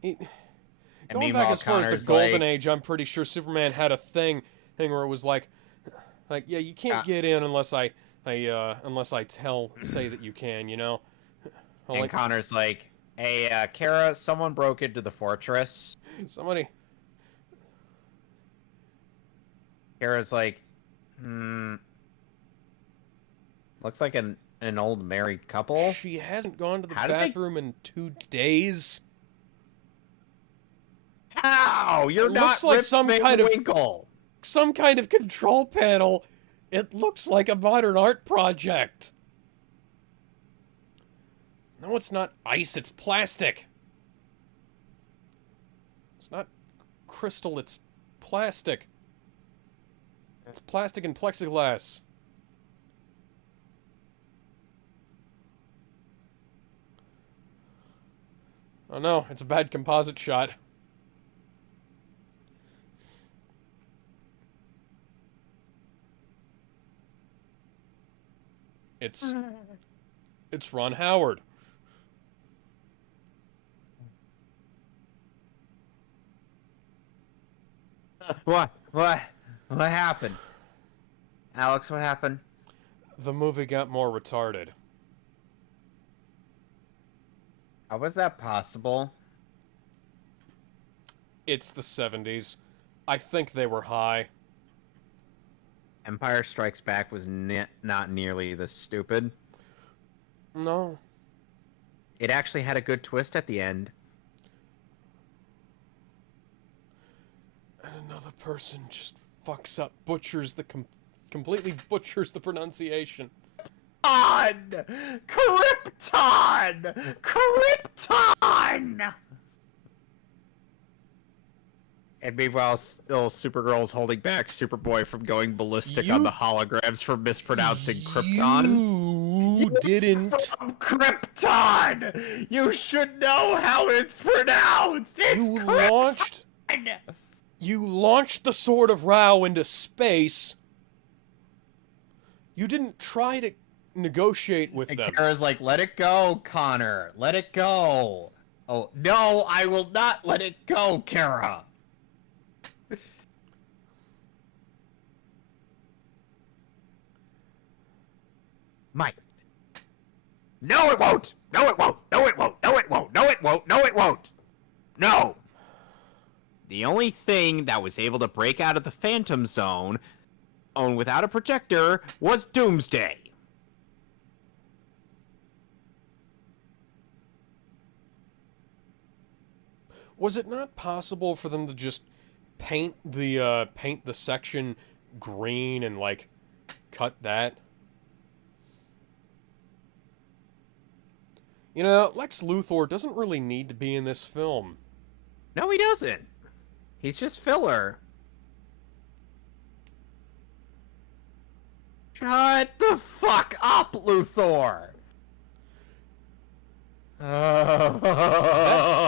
Going meanwhile, back as far as Connor's the Golden like, Age, I'm pretty sure Superman had a thing where it was like, yeah, you can't get in unless I say that you can, you know? And like, Connor's like, hey, Kara, someone broke into the fortress. Somebody... Kara's like, looks like an old married couple. She hasn't gone to the bathroom in 2 days. How? You're not looks like Rip some Van kind Winkle. Some kind of control panel. It looks like a modern art project. No, it's not ice, it's plastic. It's not crystal, it's plastic. It's plastic and plexiglass. Oh no, it's a bad composite shot. It's Ron Howard. What happened? Alex, what happened? The movie got more retarded. How was that possible? It's the 70s. I think they were high. Empire Strikes Back was not nearly this stupid. No. It actually had a good twist at the end. And another person just fucks up, completely butchers the pronunciation. Krypton! Krypton! And meanwhile, still Supergirl's holding back Superboy from going ballistic on the holograms for mispronouncing Krypton. You didn't. Krypton! You should know how it's pronounced! It's You launched the Sword of Rao into space. You didn't try to negotiate with them. Kara's like, let it go, Connor. Let it go. Oh, no, I will not let it go, Kara. Mike. No, it won't. No, it won't. No, it won't. No, it won't. No, it won't. No, it won't. No. The only thing that was able to break out of the Phantom Zone without a projector was Doomsday. Was it not possible for them to just paint the section green and like cut that? You know, Lex Luthor doesn't really need to be in this film. No, he doesn't. He's just filler. Shut the fuck up, Luthor! That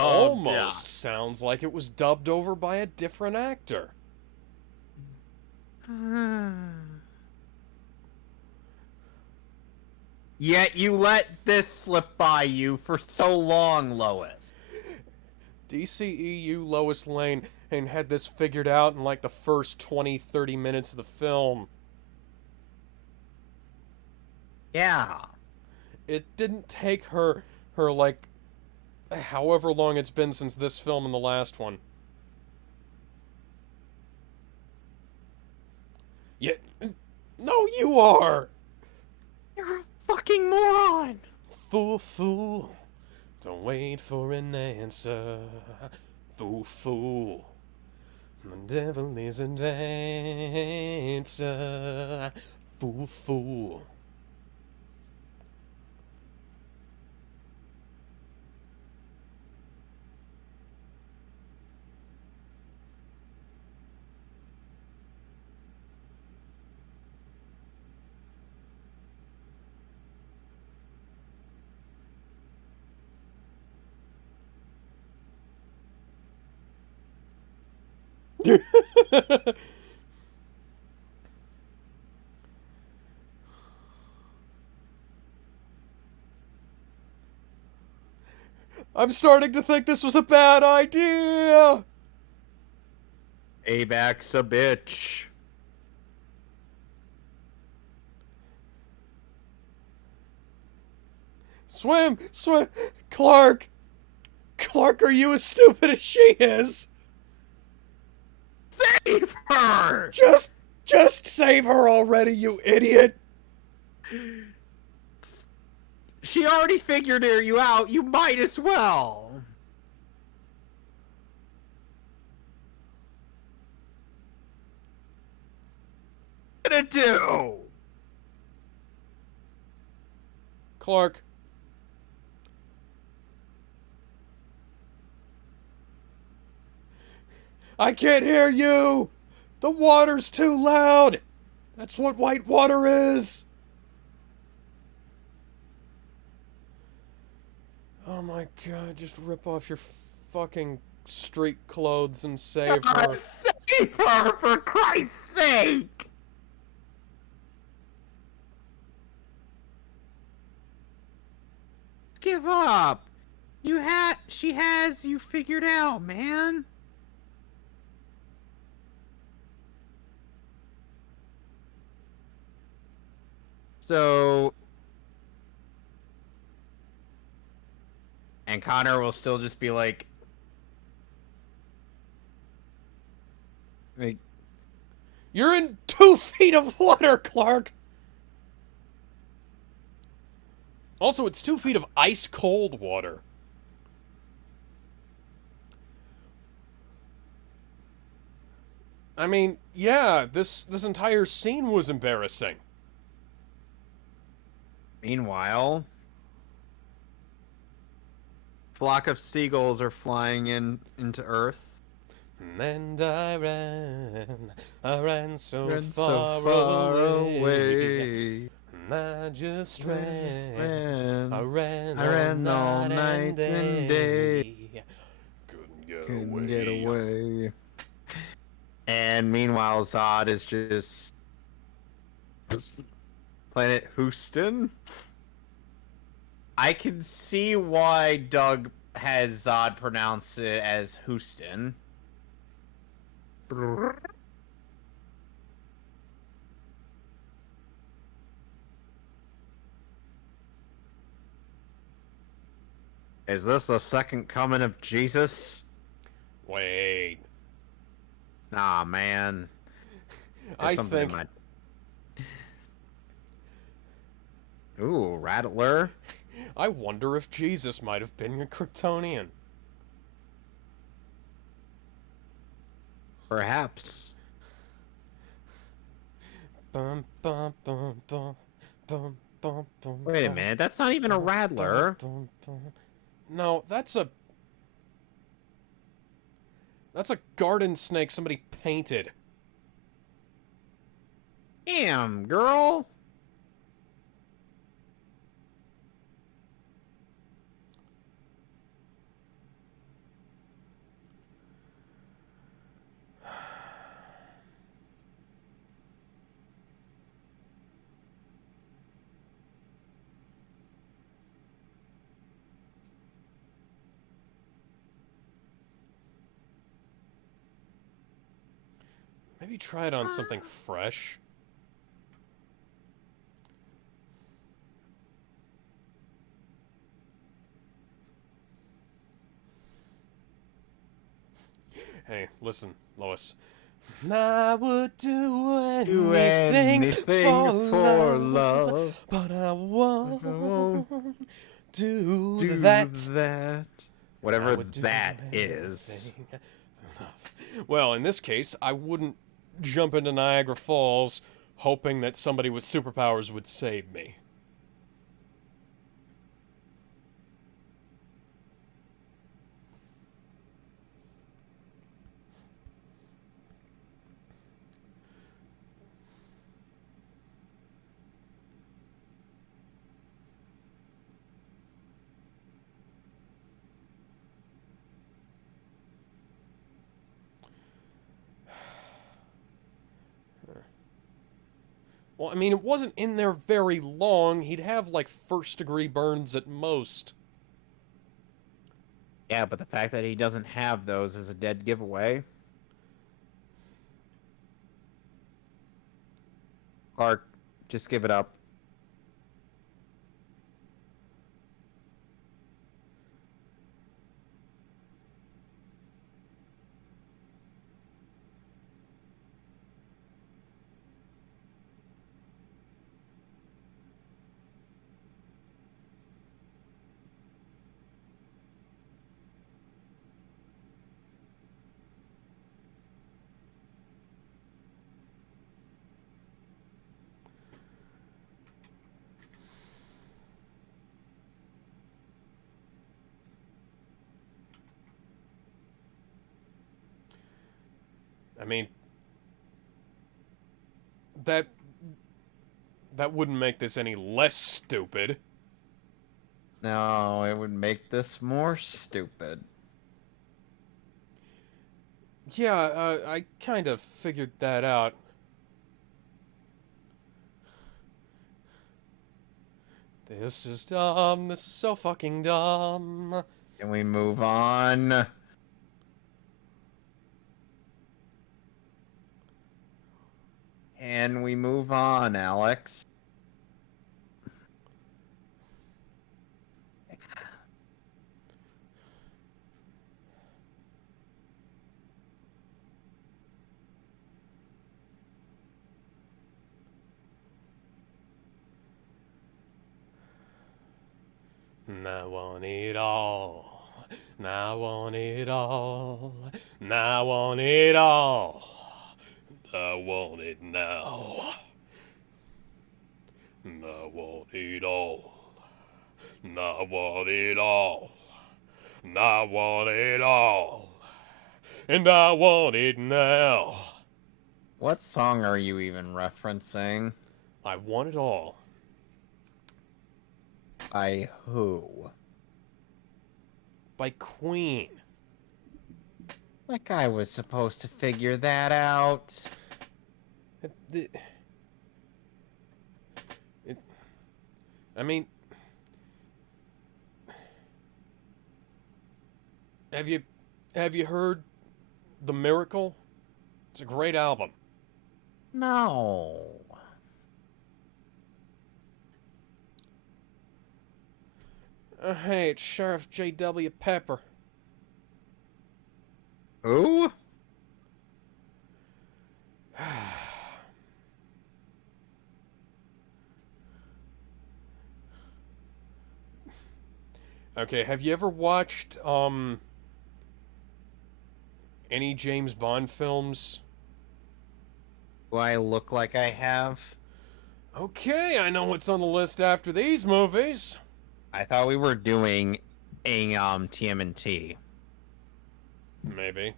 almost sounds like it was dubbed over by a different actor. Yet you let this slip by you for so long, Lois. DCEU Lois Lane and had this figured out in like the first 20-30 minutes of the film. Yeah. It didn't take her like however long it's been since this film and the last one. Yeah, no, you are. You're a fucking moron. Fool, fool. Don't wait for an answer. Fool, fool. The devil is a dancer. Fool, fool. I'm starting to think this was a bad idea. Payback's a bitch. Swim, swim, Clark. Clark, are you as stupid as she is? Save her! Just save her already, you idiot! She already figured you out. You might as well. What are you gonna do? Clark. I can't hear you! The water's too loud! That's what white water is! Oh my god, just rip off your fucking street clothes and save her. Save her, for Christ's sake! Give up. She has you figured out, man. So, and Connor will still just be like, You're in 2 feet of water, Clark! Also, it's 2 feet of ice-cold water. I mean, yeah, this entire scene was embarrassing. Meanwhile, flock of seagulls are flying into Earth. And I ran so far away. And I just ran. I ran all night and day. Couldn't get away. And meanwhile, Zod is just Planet Houston. I can see why Doug has Zod pronounce it as Houston. Is this the second coming of Jesus? Wait. Nah, man. There's something in my... Ooh, Rattler. I wonder if Jesus might have been a Kryptonian. Perhaps. Bum, bum, bum, bum, bum, bum, bum, Wait a bum, minute, that's not even a bum, rattler. bum, bum. No, that's a garden snake somebody painted. Damn, girl. Maybe try it on something fresh. Hey, listen, Lois. I would do Do anything, anything for love. but I won't do Do that. that. I Whatever would do that is. anything for love. Well, in this case, I wouldn't jump into Niagara Falls hoping that somebody with superpowers would save me. Well, I mean, it wasn't in there very long. He'd have, like, first-degree burns at most. Yeah, but the fact that he doesn't have those is a dead giveaway. Clark, just give it up. I mean, that wouldn't make this any less stupid. No, it would make this more stupid. Yeah, I kind of figured that out. This is dumb. This is so fucking dumb. Can we move on? Can we move on, Alex? I want it all. I want it all. I want it all. I want it now. I want it all. I want it all. I want it all. And I want it now. What song are you even referencing? I want it all. By who? By Queen. Like I was supposed to figure that out. I mean, have you heard The Miracle? It's a great album. No. Hey, it's Sheriff J.W. Pepper. Who? Okay, have you ever watched, Any James Bond films? Do I look like I have? Okay, I know what's on the list after these movies. I thought we were doing a TMNT. Maybe.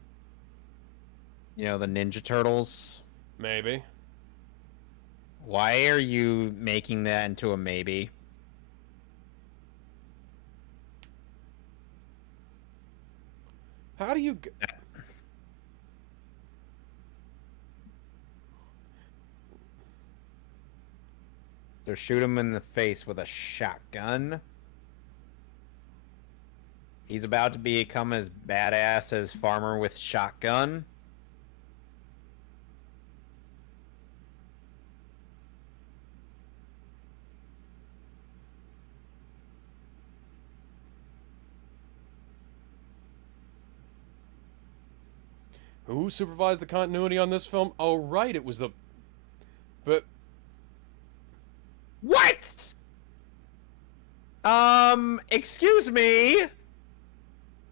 You know, the Ninja Turtles. Maybe. Why are you making that into a maybe? How do you... So shoot him in the face with a shotgun. He's about to become as badass as Farmer with shotgun. Who supervised the continuity on this film? Oh, right, it was the... But... What? Excuse me?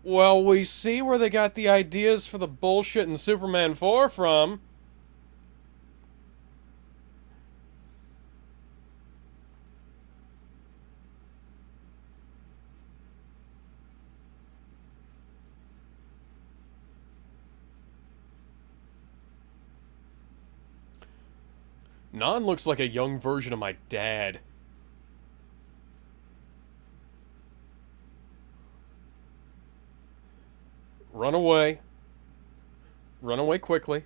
Well, we see where they got the ideas for the bullshit in Superman 4 from. Non looks like a young version of my dad. Run away. Run away quickly.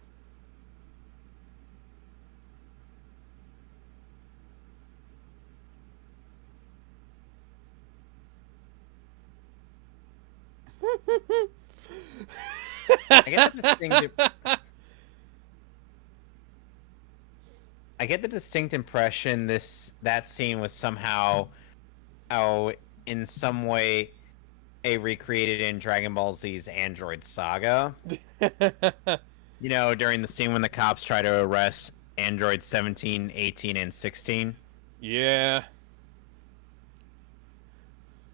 I get the distinct impression that scene was somehow, in some way, recreated in Dragon Ball Z's Android Saga. You know, during the scene when the cops try to arrest Android 17, 18, and 16. Yeah.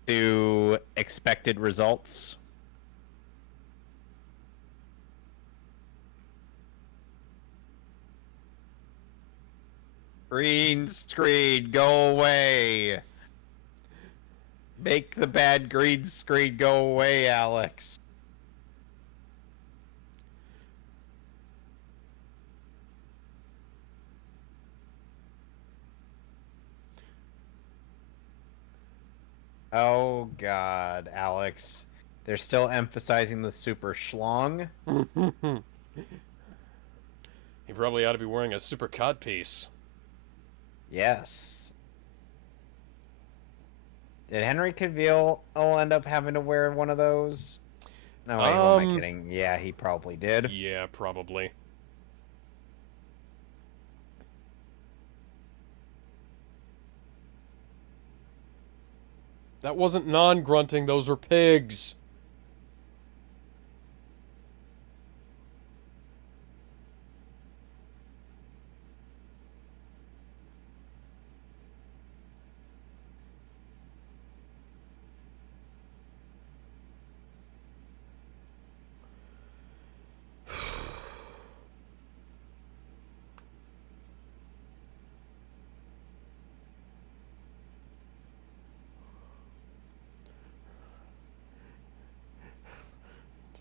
To expected results. Green screen, go away. Make the bad green screen go away, Alex. Oh God, Alex. They're still emphasizing the super schlong. He probably ought to be wearing a super codpiece. Yes. Did Henry Cavill end up having to wear one of those? No, wait, who am I kidding? Yeah, he probably did. Yeah, probably. That wasn't non-grunting, those were pigs.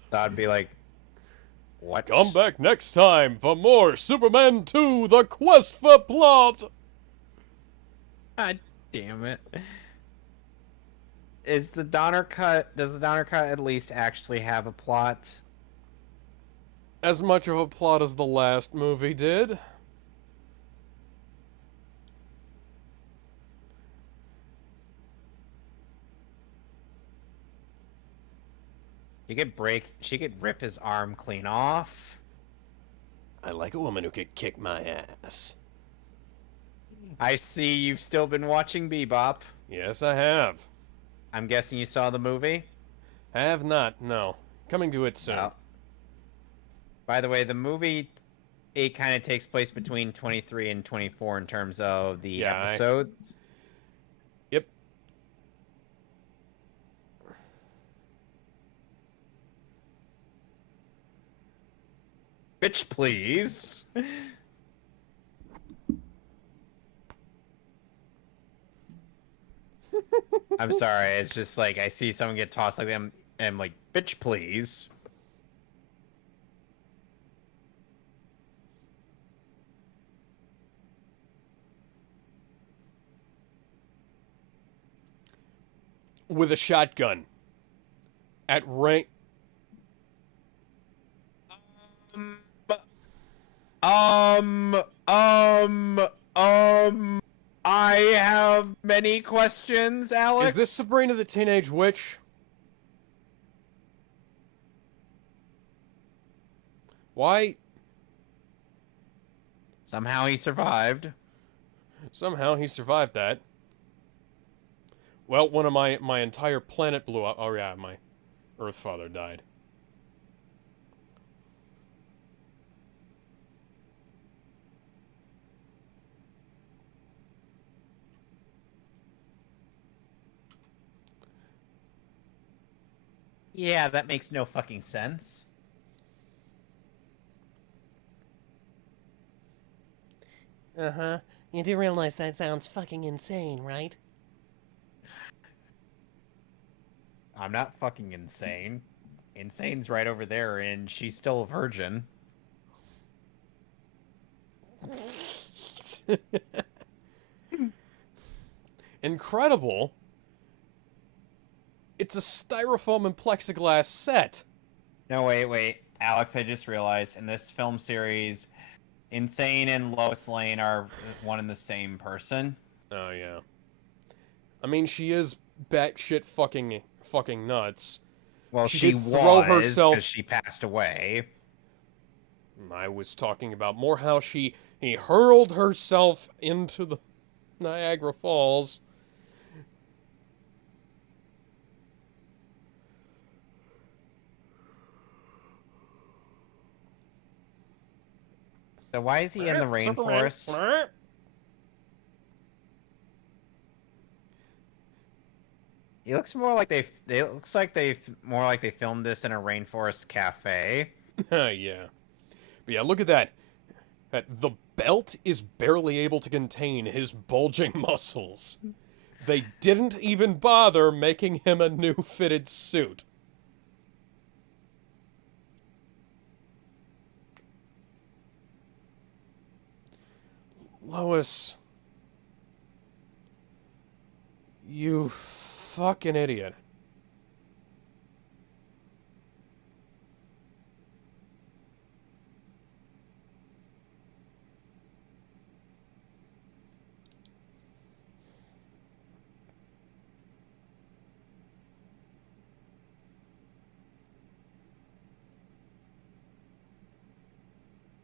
So I'd be like, what? Come back next time for more Superman 2, The Quest for Plot! God damn it. Does the Donner Cut at least actually have a plot? As much of a plot as the last movie did. She could rip his arm clean off. I like a woman who could kick my ass. I see you've still been watching Bebop. Yes, I have. I'm guessing you saw the movie? Have not, no. Coming to it soon. Well, by the way, the movie, it kind of takes place between 23 and 24 in terms of the episodes. Yep. bitch, please. I'm sorry. It's just like I see someone get tossed like them, and I'm like, bitch, please. With a shotgun. At rank. Um, um, um, I have many questions, Alex. Is this Sabrina the Teenage Witch? Why? Somehow he survived. Somehow he survived that. Well, one of my entire planet blew up. Oh yeah, my Earth father died. Yeah, that makes no fucking sense. Uh-huh. You do realize that sounds fucking insane, right? I'm not fucking insane. Insane's right over there, and she's still a virgin. Incredible. It's a styrofoam and plexiglass set. No, wait. Alex, I just realized in this film series, Insane and Lois Lane are one and the same person. Oh yeah. I mean, she is batshit fucking nuts. Well, She she did throw was, herself- because she passed away. I was talking about more how he hurled herself into the Niagara Falls. So why is he in the rainforest? It looks more like they filmed this in a rainforest cafe. Yeah. But yeah, look at that. The belt is barely able to contain his bulging muscles. They didn't even bother making him a new fitted suit. Lois. You fucking idiot.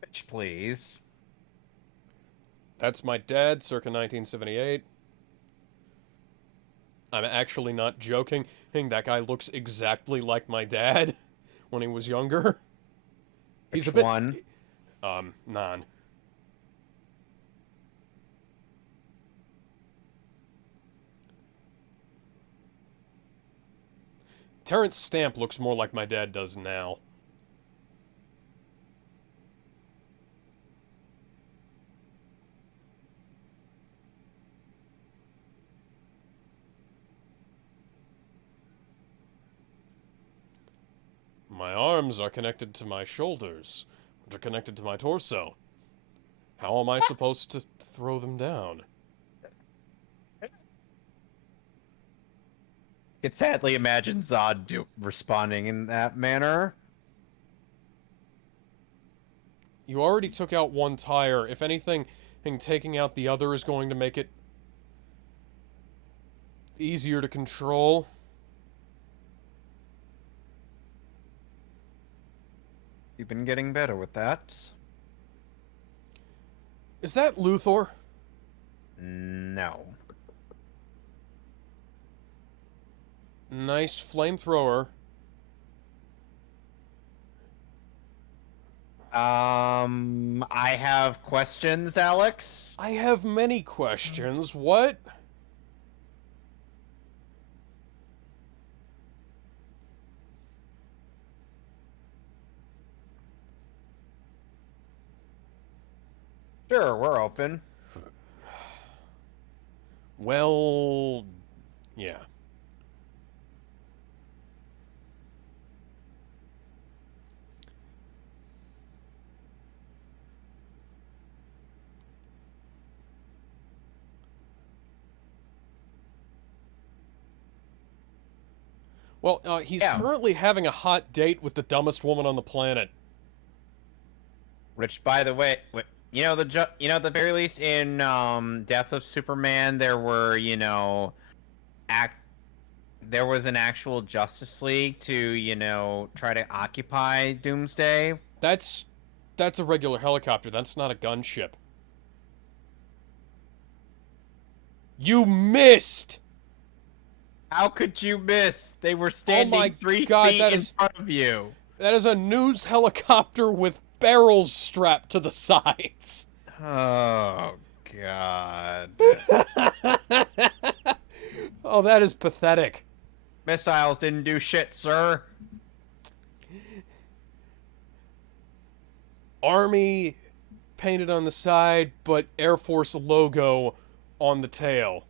Bitch, please. That's my dad, circa 1978. I'm actually not joking. That guy looks exactly like my dad when he was younger. He's Which a bit... one? None. Terrence Stamp looks more like my dad does now. My arms are connected to my shoulders, which are connected to my torso. How am I supposed to throw them down? Could sadly imagine Zod responding in that manner. You already took out one tire. If anything, taking out the other is going to make it easier to control. You've been getting better with that. Is that Luthor? No. Nice flamethrower. I have questions, Alex. I have many questions. What? Sure, we're open. Well, yeah. Well, he's Yeah. currently having a hot date with the dumbest woman on the planet. Which, by the way, at the very least in Death of Superman, there were, there was an actual Justice League to, try to occupy Doomsday. That's a regular helicopter. That's not a gunship. You missed! How could you miss? They were standing my 3 God, feet that in is- front of you. That is a news helicopter with barrels strapped to the sides. Oh, God. Oh, that is pathetic. Missiles didn't do shit, sir. Army painted on the side, but Air Force logo on the tail.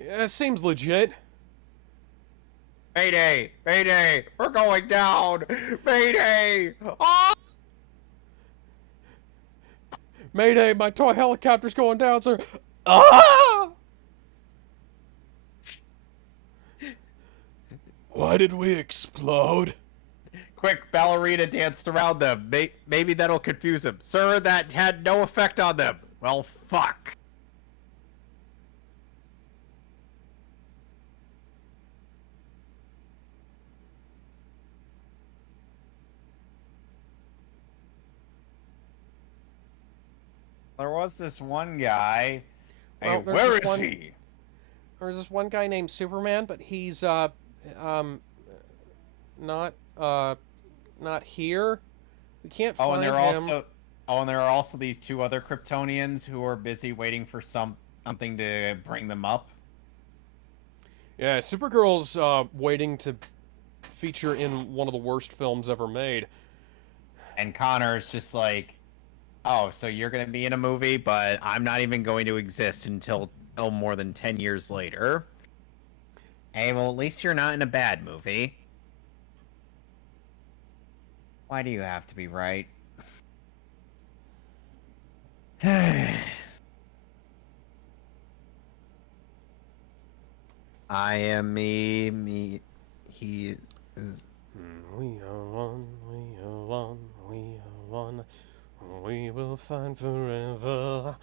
Yeah, seems legit. Mayday! Mayday! We're going down! Mayday! Oh! Mayday, my toy helicopter's going down, sir. Ah! Why did we explode? Quick, ballerina danced around them. Maybe that'll confuse them. Sir, that had no effect on them. Well, fuck. There was this one guy. Well, Hey, there's where this is one- he? There's this one guy named Superman, but he's not here. We can't Oh, find and him. there are also these 2 other Kryptonians who are busy waiting for something to bring them up. Yeah, Supergirl's waiting to feature in one of the worst films ever made. And Connor's just like, oh, so you're gonna be in a movie, but I'm not even going to exist until more than 10 years later. Hey, well, at least you're not in a bad movie. Why do you have to be right? I am me, he is... We are one, we are one, we are one. We will find forever.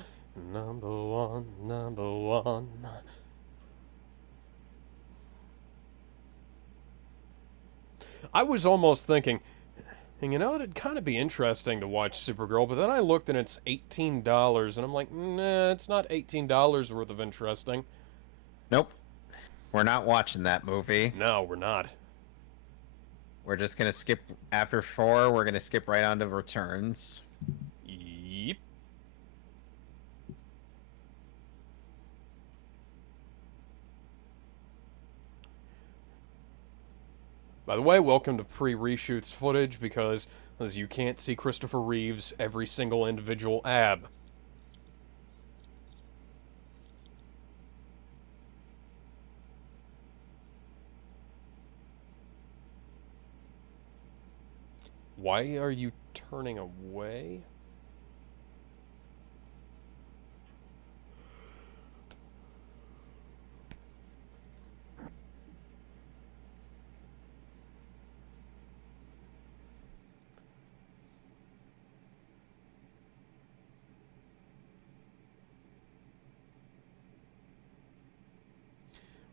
Number one, number one. I was almost thinking, it'd kind of be interesting to watch Supergirl, but then I looked and it's $18, and I'm like, nah, it's not $18 worth of interesting. Nope. We're not watching that movie. No, we're not. We're just gonna skip after 4. We're gonna skip right on to Returns. Yep. By the way, welcome to pre-reshoots footage because as you can't see Christopher Reeve's every single individual ab. Why are you turning away?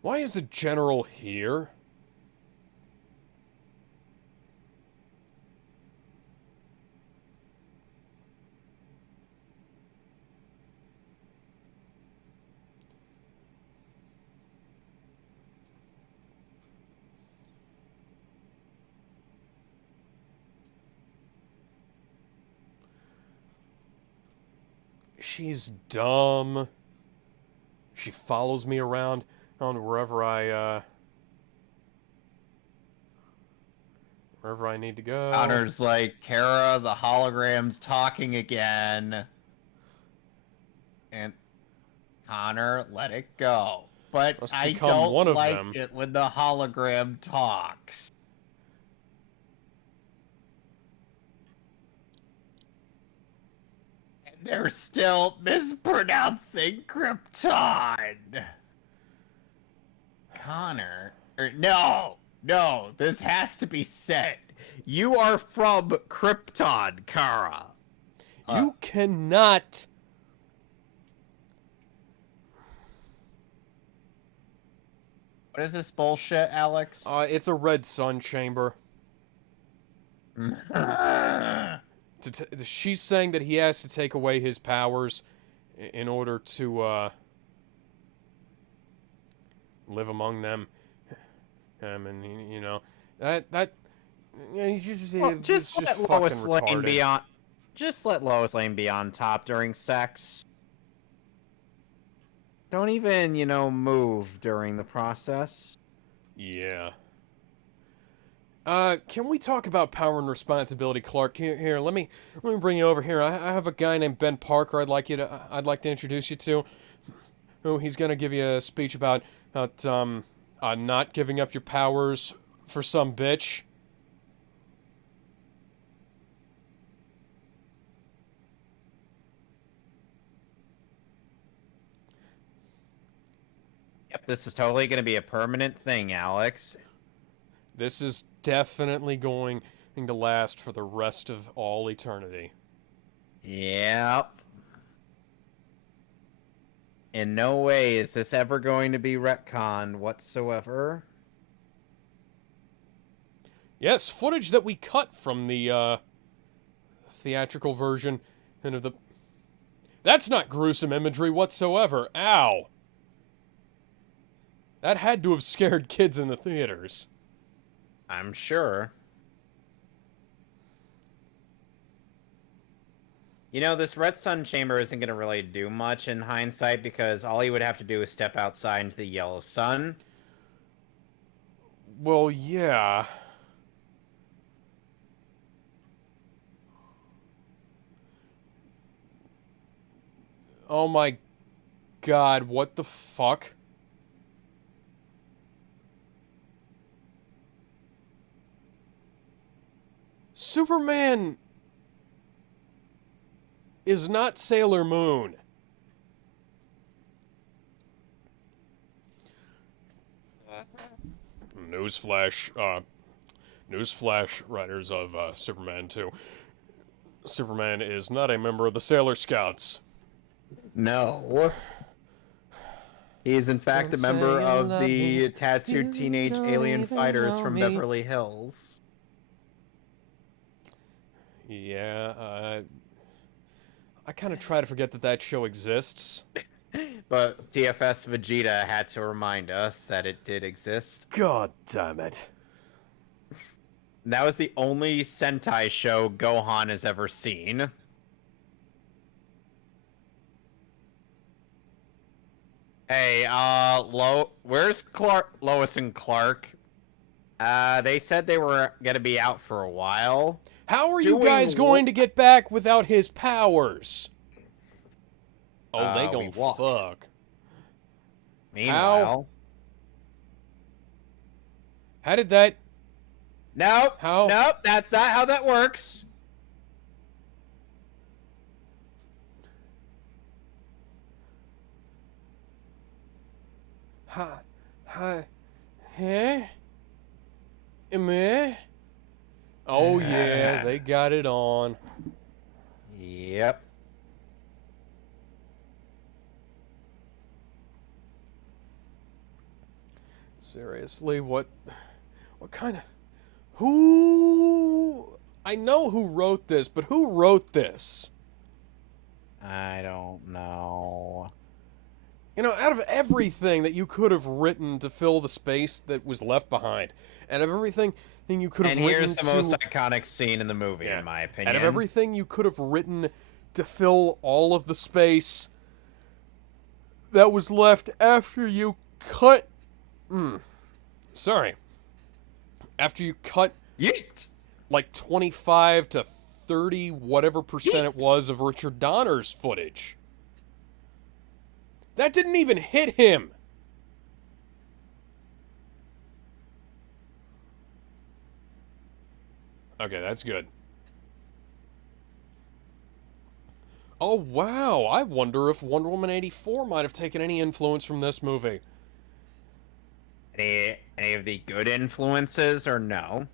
Why is a general here? She's dumb. She follows me around on wherever I Wherever I need to go. Connor's like, Kara, the hologram's talking again. And Connor, let it go. But Must I become don't one of like them. it when the hologram talks. And they're still mispronouncing Krypton. Connor, no, this has to be said. You are from Krypton, Kara. You cannot. What is this bullshit, Alex? It's a red sun chamber. She's saying that he has to take away his powers in order to live among them. And you know that. Just let Lois Lane be on. Just let Lois Lane be on top during sex. Don't even, move during the process. Yeah. Can we talk about power and responsibility, Clark? Here, let me bring you over here. I have a guy named Ben Parker I'd like to introduce you to. Who he's gonna give you a speech about not giving up your powers for some bitch. Yep, this is totally going to be a permanent thing, Alex. This is definitely going to last for the rest of all eternity. Yep. In no way is this ever going to be retconned whatsoever. Yes, footage that we cut from the theatrical version and of the... That's not gruesome imagery whatsoever. Ow. That had to have scared kids in the theaters. I'm sure. This red sun chamber isn't going to really do much in hindsight because all he would have to do is step outside into the yellow sun. Well, yeah. Oh my god, what the fuck? Superman is not Sailor Moon. Newsflash, writers of Superman 2. Superman is not a member of the Sailor Scouts. No. He's in fact a member of the tattooed teenage alien fighters from Beverly Hills. Yeah, I kind of try to forget that show exists. But TFS Vegeta had to remind us that it did exist. God damn it. That was the only Sentai show Gohan has ever seen. Hey, where's Lois and Clark? They said they were gonna be out for a while. How are you guys going to get back without his powers? Oh, they gon' fuck. Meanwhile... How did that... Nope. How? Nope, that's not how that works. Huh? Meh? Oh yeah, they got it on. Yep. Seriously, what kind of... Who... I know who wrote this, but who wrote this? I don't know. Out of everything that you could have written to fill the space that was left behind, out of everything you could have written to... And here's the most iconic scene in the movie, in my opinion. Out of everything you could have written to fill all of the space that was left after you cut... Sorry. After you cut... Yeet! like 25 to 30 whatever percent it was of Richard Donner's footage. That didn't even hit him. Okay, that's good. Oh, wow. I wonder if Wonder Woman 84 might have taken any influence from this movie. Any of the good influences or no?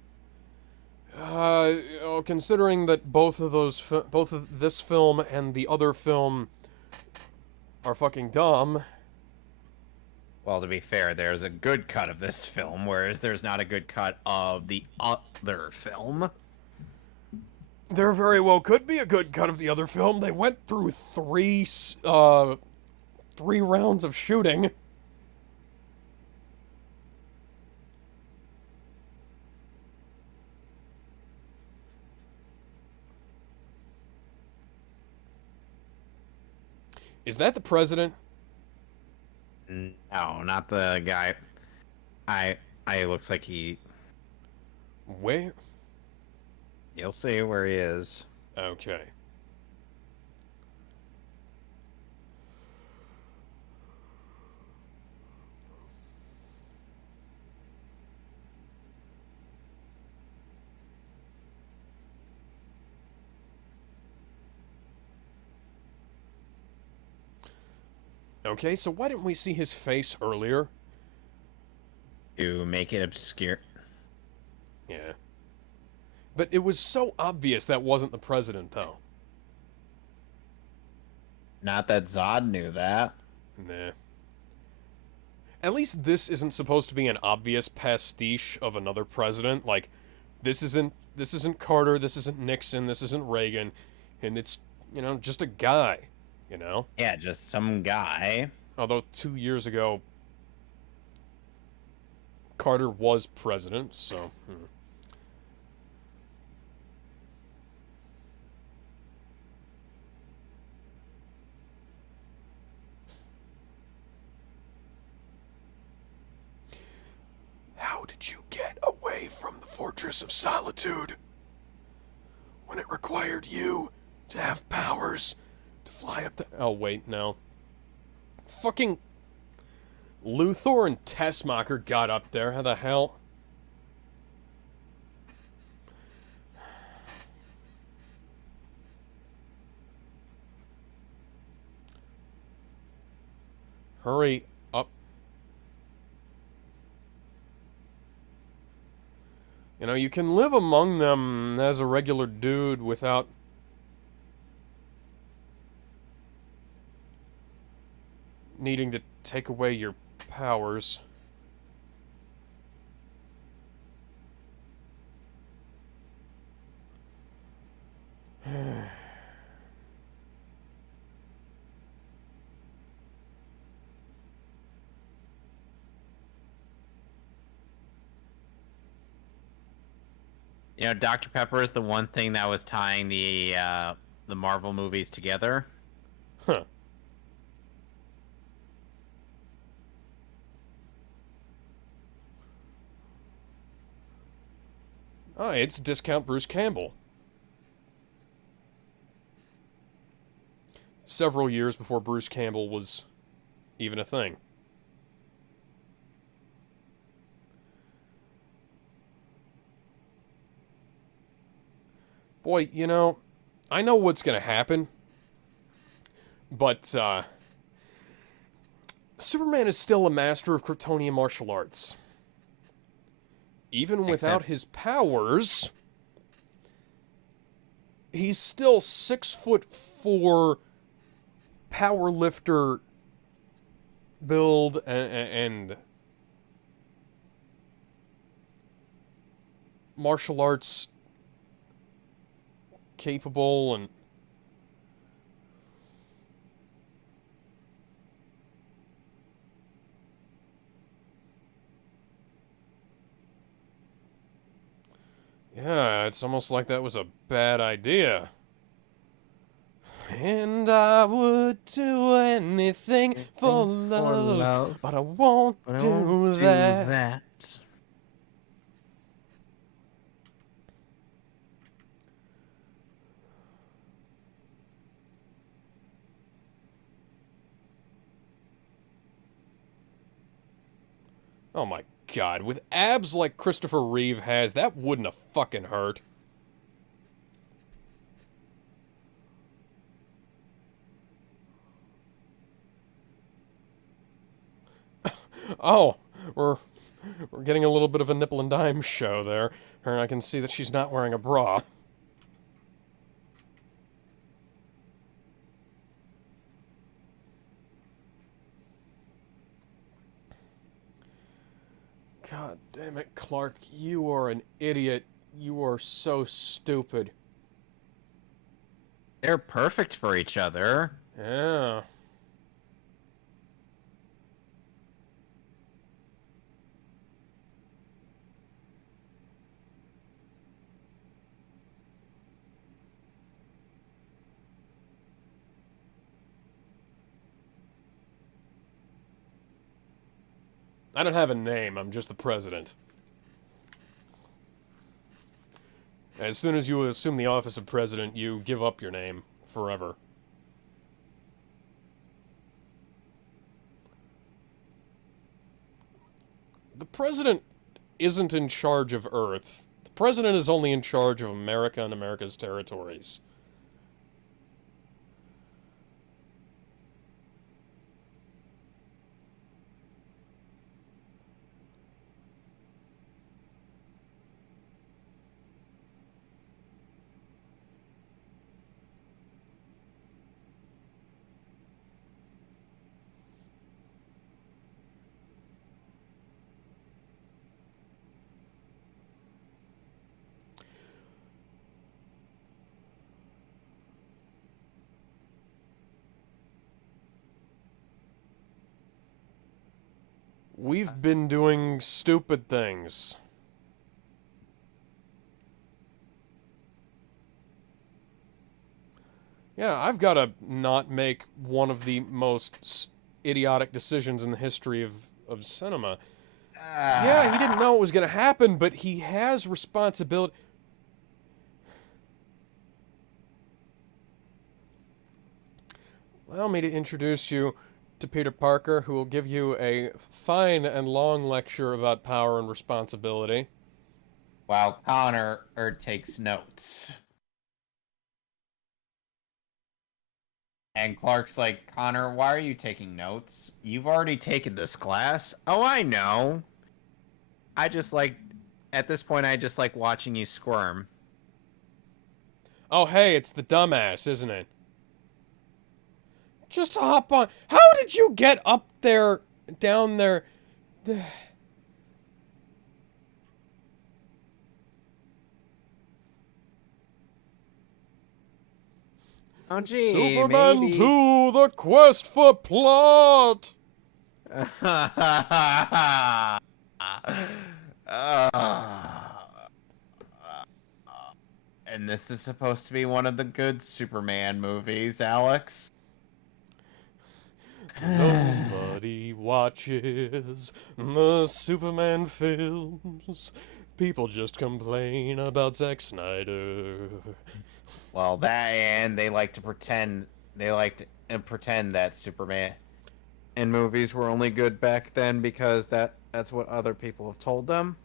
Considering that both of this film and the other film are fucking dumb. Well, to be fair, there's a good cut of this film, whereas there's not a good cut of the other film. There very well could be a good cut of the other film. They went through three rounds of shooting. Is that the president? No, not the guy. I looks like he. Where? You'll see where he is. Okay. Okay, so why didn't we see his face earlier? To make it obscure. Yeah. But it was so obvious that wasn't the president, though. Not that Zod knew that. Nah. At least this isn't supposed to be an obvious pastiche of another president. Like, this isn't Carter, this isn't Nixon, this isn't Reagan, and it's, you know, just a guy, you know? Yeah, just some guy. Although 2 years ago, Carter was president, so... How did you get away from the Fortress of Solitude when it required you to have powers to fly up to... Oh, wait, no. Fucking Luthor and Tessmacher got up there. How the hell? Hurry up. You know, you can live among them as a regular dude without... needing to take away your powers. You know, Dr. Pepper is the one thing that was tying the Marvel movies together. Huh. Ah, it's Discount Bruce Campbell. Several years before Bruce Campbell was even a thing. Boy, you know, I know what's gonna happen, but, Superman is still a master of Kryptonian martial arts. Even without his powers, he's still 6'4" power lifter build and martial arts capable and yeah, it's almost like that was a bad idea. And I would do anything for love, but I won't do that. Oh my god, with abs like Christopher Reeve has, that wouldn't have fucking hurt. Oh, we're getting a little bit of a nipple and dime show there. And I can see that she's not wearing a bra. God damn it, Clark, you are an idiot. You are so stupid. They're perfect for each other. Yeah. I don't have a name, I'm just the president. As soon as you assume the office of president, you give up your name forever. The president isn't in charge of Earth. The president is only in charge of America and America's territories. We've been doing stupid things. Yeah, I've got to not make one of the most idiotic decisions in the history of cinema. Yeah, he didn't know it was going to happen, but he has responsibility. Allow me to introduce you to Peter Parker, who will give you a fine and long lecture about power and responsibility. While Connor takes notes. And Clark's like, Connor, why are you taking notes? You've already taken this class. Oh, I know. I just like, at this point, I just like watching you squirm. Oh, hey, it's the dumbass, isn't it? Just hop on. How did you get up there, down there? Oh, gee, Superman maybe. 2, the quest for plot! And this is supposed to be one of the good Superman movies, Alex. Nobody watches the Superman films. People just complain about Zack Snyder. Well, that and they like to pretend that Superman and movies were only good back then because that's what other people have told them.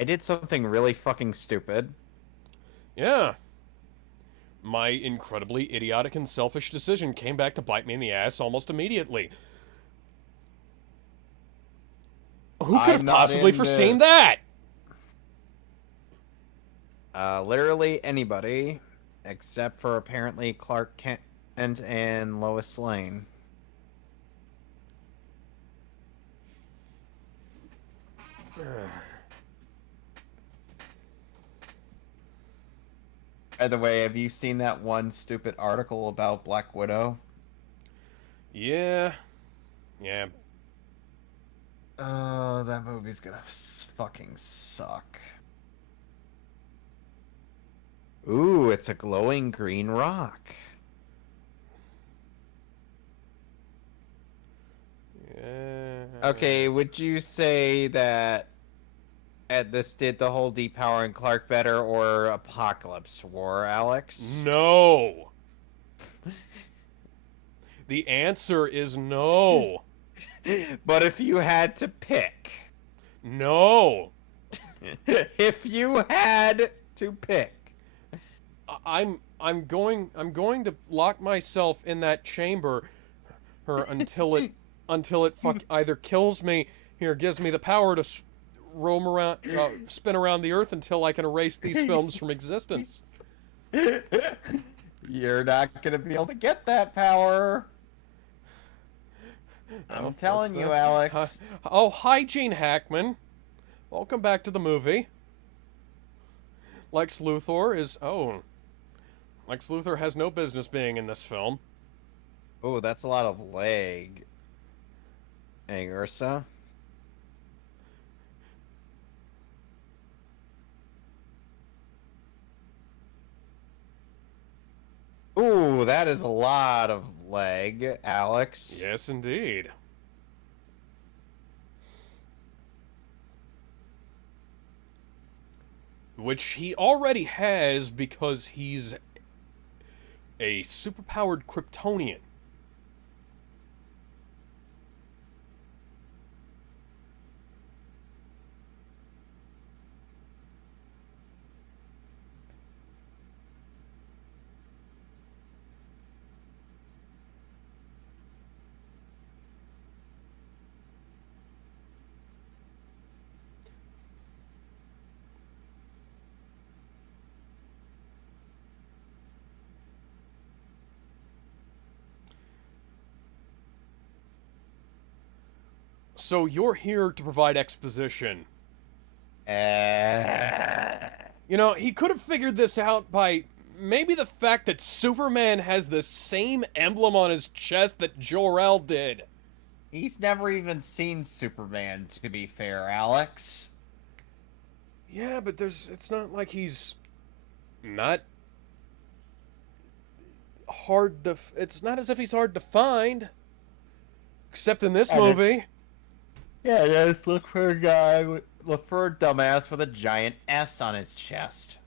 I did something really fucking stupid. Yeah. My incredibly idiotic and selfish decision came back to bite me in the ass almost immediately. Who could have possibly foreseen that? Literally anybody, except for apparently Clark Kent and Lois Lane. By the way, have you seen that one stupid article about Black Widow? Yeah. Yeah. Oh, that movie's gonna fucking suck. Ooh, it's a glowing green rock. Yeah. Okay, would you say that this did the whole depowering Clark better or Apocalypse War, Alex? No. The answer is no. But if you had to pick, No. if you had to pick, I'm going to lock myself in that chamber until it either kills me or gives me the power to roam around, spin around the earth until I can erase these films from existence. you're not gonna be able to get that power. I'm telling you, Alex. Oh, hi, Gene Hackman. Welcome back to the movie. Lex Luthor has no business being in this film. Oh, that's a lot of leg. Hey, Ursa. Ooh, that is a lot of leg, Alex. Yes, indeed. Which he already has because he's a superpowered Kryptonian. So you're here to provide exposition. You know, he could have figured this out by maybe the fact that Superman has the same emblem on his chest that Jor-El did. He's never even seen Superman, to be fair, Alex. Yeah, but it's not like he's not hard to, it's not as if he's hard to find. Except in this movie. Yeah, just look for a dumbass with a giant S on his chest.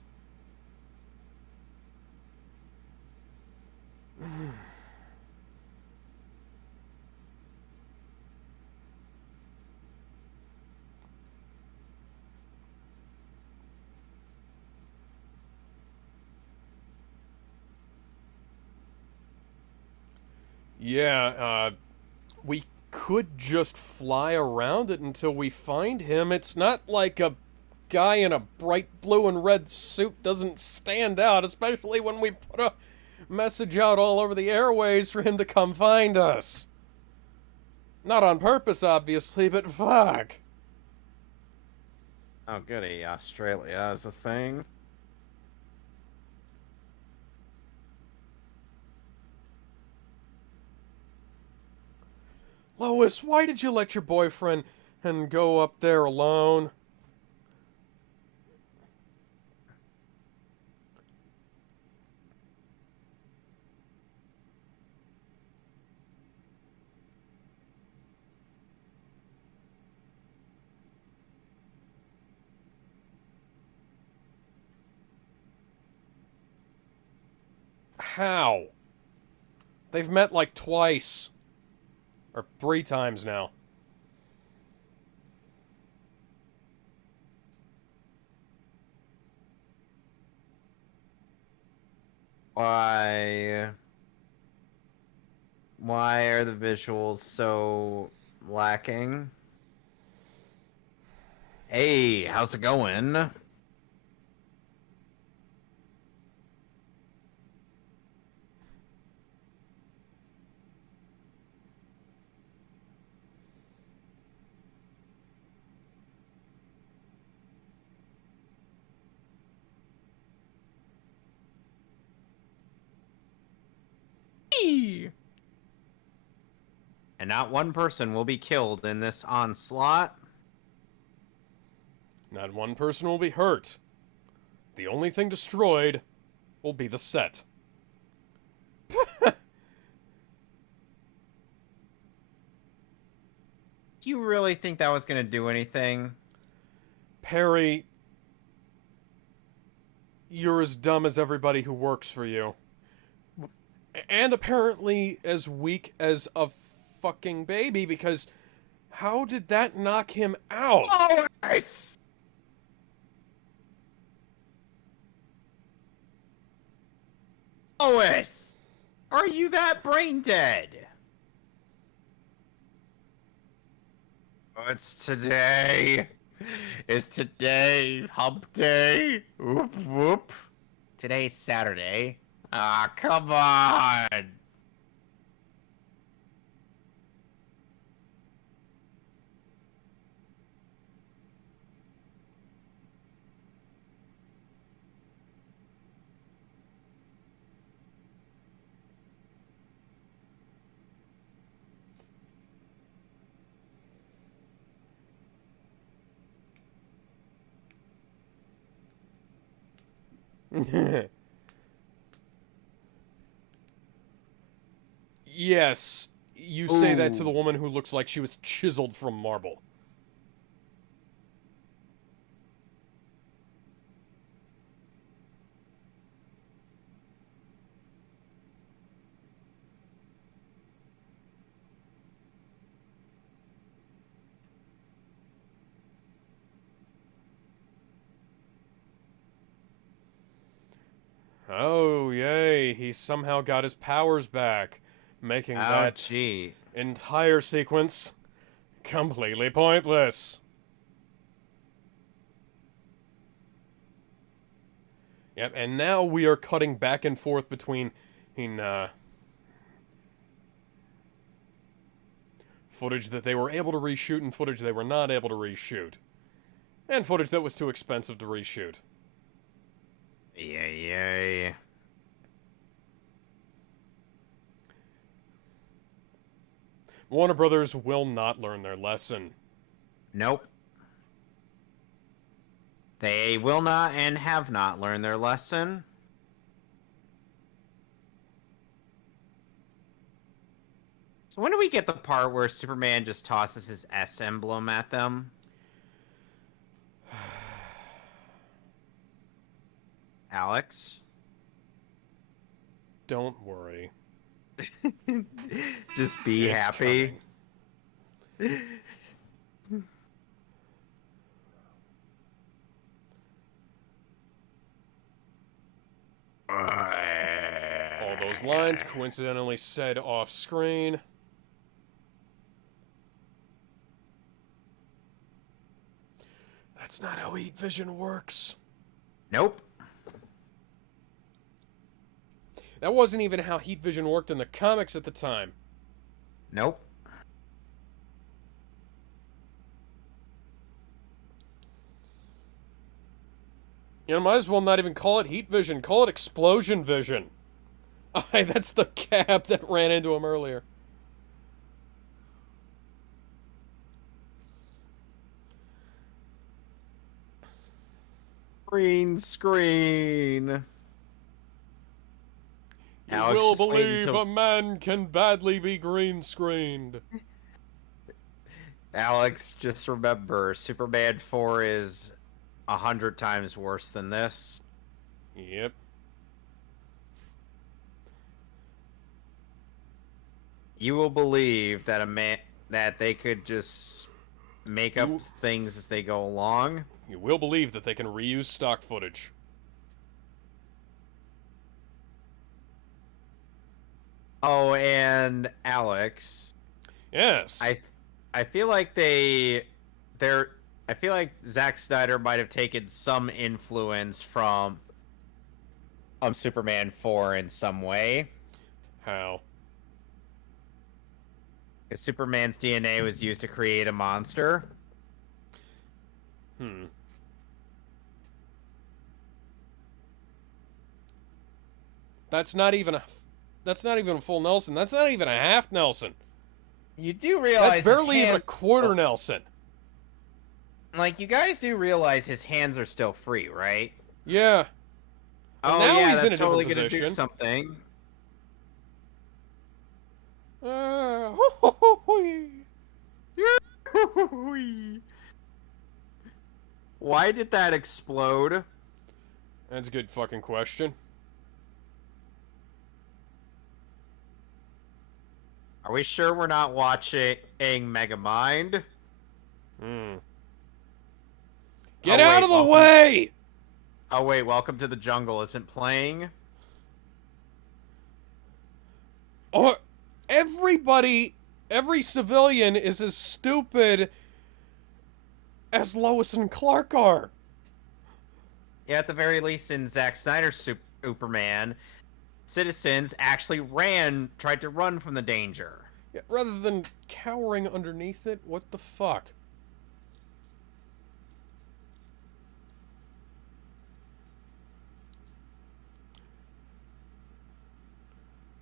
Yeah, we could just fly around it until we find him. It's not like a guy in a bright blue and red suit doesn't stand out, especially when we put a message out all over the airways for him to come find us. Not on purpose, obviously, but fuck. Oh, goody. Australia is a thing. Lois, why did you let your boyfriend and go up there alone? How? They've met like twice. Or 3 times now. Why are the visuals so lacking? Hey, how's it going? And not one person will be killed in this onslaught. Not one person will be hurt. The only thing destroyed will be the set. Do you really think that was going to do anything? Perry, you're as dumb as everybody who works for you. And apparently as weak as a fucking baby, because how did that knock him out? Lois! Lois! Are you that brain dead? It's today. It's today. Hump day. Whoop whoop. Today's Saturday. Ah, come on. Yes, you say that to Ooh. the woman who looks like she was chiseled from marble. Oh, yay, he somehow got his powers back, making Oh, that gee. entire sequence completely pointless. Yep, and now we are cutting back and forth between footage that they were able to reshoot and footage they were not able to reshoot. And footage that was too expensive to reshoot. Yay. Warner Brothers will not learn their lesson. Nope. They will not and have not learned their lesson. So when do we get the part where Superman just tosses his S emblem at them? Alex? Don't worry. Just be It's happy. coming. All those lines coincidentally said off screen. That's not how heat vision works. Nope. That wasn't even how heat vision worked in the comics at the time. Nope. You know, might as well not even call it heat vision. Call it explosion vision. That's the cab that ran into him earlier. Green screen. You Alex will just waiting believe till- a man can badly be green screened. Alex, just remember, Superman 4 is 100 times worse than this. Yep. You will believe that that they could just make up You- things as they go along. You will believe that they can reuse stock footage. Oh, and Alex, Yes. I feel like I feel like Zack Snyder might have taken some influence from Superman 4 in some way. How? Because Superman's DNA was used to create a monster. That's not even a full Nelson. That's not even a half Nelson. You do realize That's barely his even a hand- quarter Nelson. Like, you guys do realize his hands are still free, right? Yeah. And Oh now yeah, he's in a that's totally different gonna do position. something. Why did that explode? That's a good fucking question. Are we sure we're not watching Megamind? Get Oh, out wait, of the welcome- way! Oh wait, Welcome to the Jungle isn't playing? Or every civilian is as stupid as Lois and Clark are. Yeah, at the very least in Zack Snyder's Superman, citizens actually tried to run from the danger. Yeah, rather than cowering underneath it, what the fuck?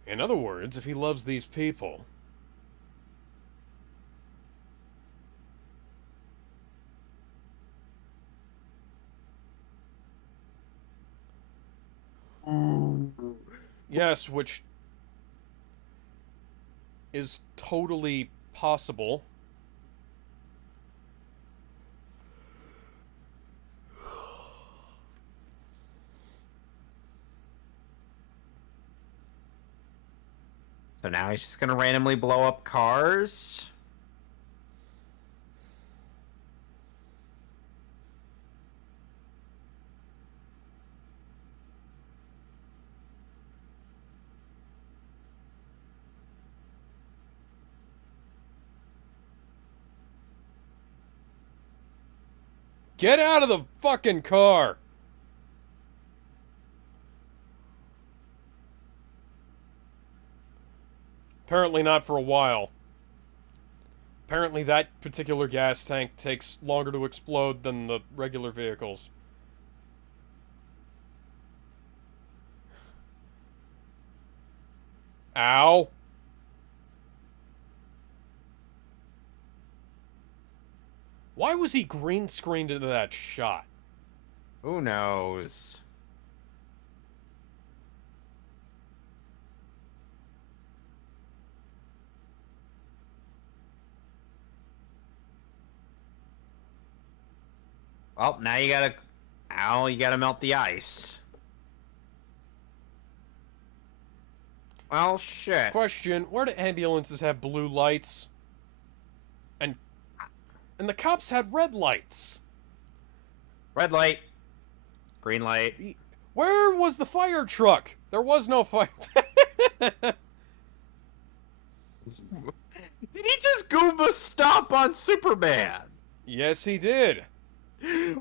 In other words, if he loves these people... Yes, which is totally possible. So now he's just gonna randomly blow up cars? Get out of the fucking car! Apparently not for a while. Apparently that particular gas tank takes longer to explode than the regular vehicles. Ow. Why was he green screened into that shot? Who knows? Well, now you gotta... Ow, you gotta melt the ice. Well, shit. Question, where do ambulances have blue lights? And the cops had red lights. Red light. Green light. Where was the fire truck? There was no fire. Did he just Goomba stomp on Superman? Yes, he did.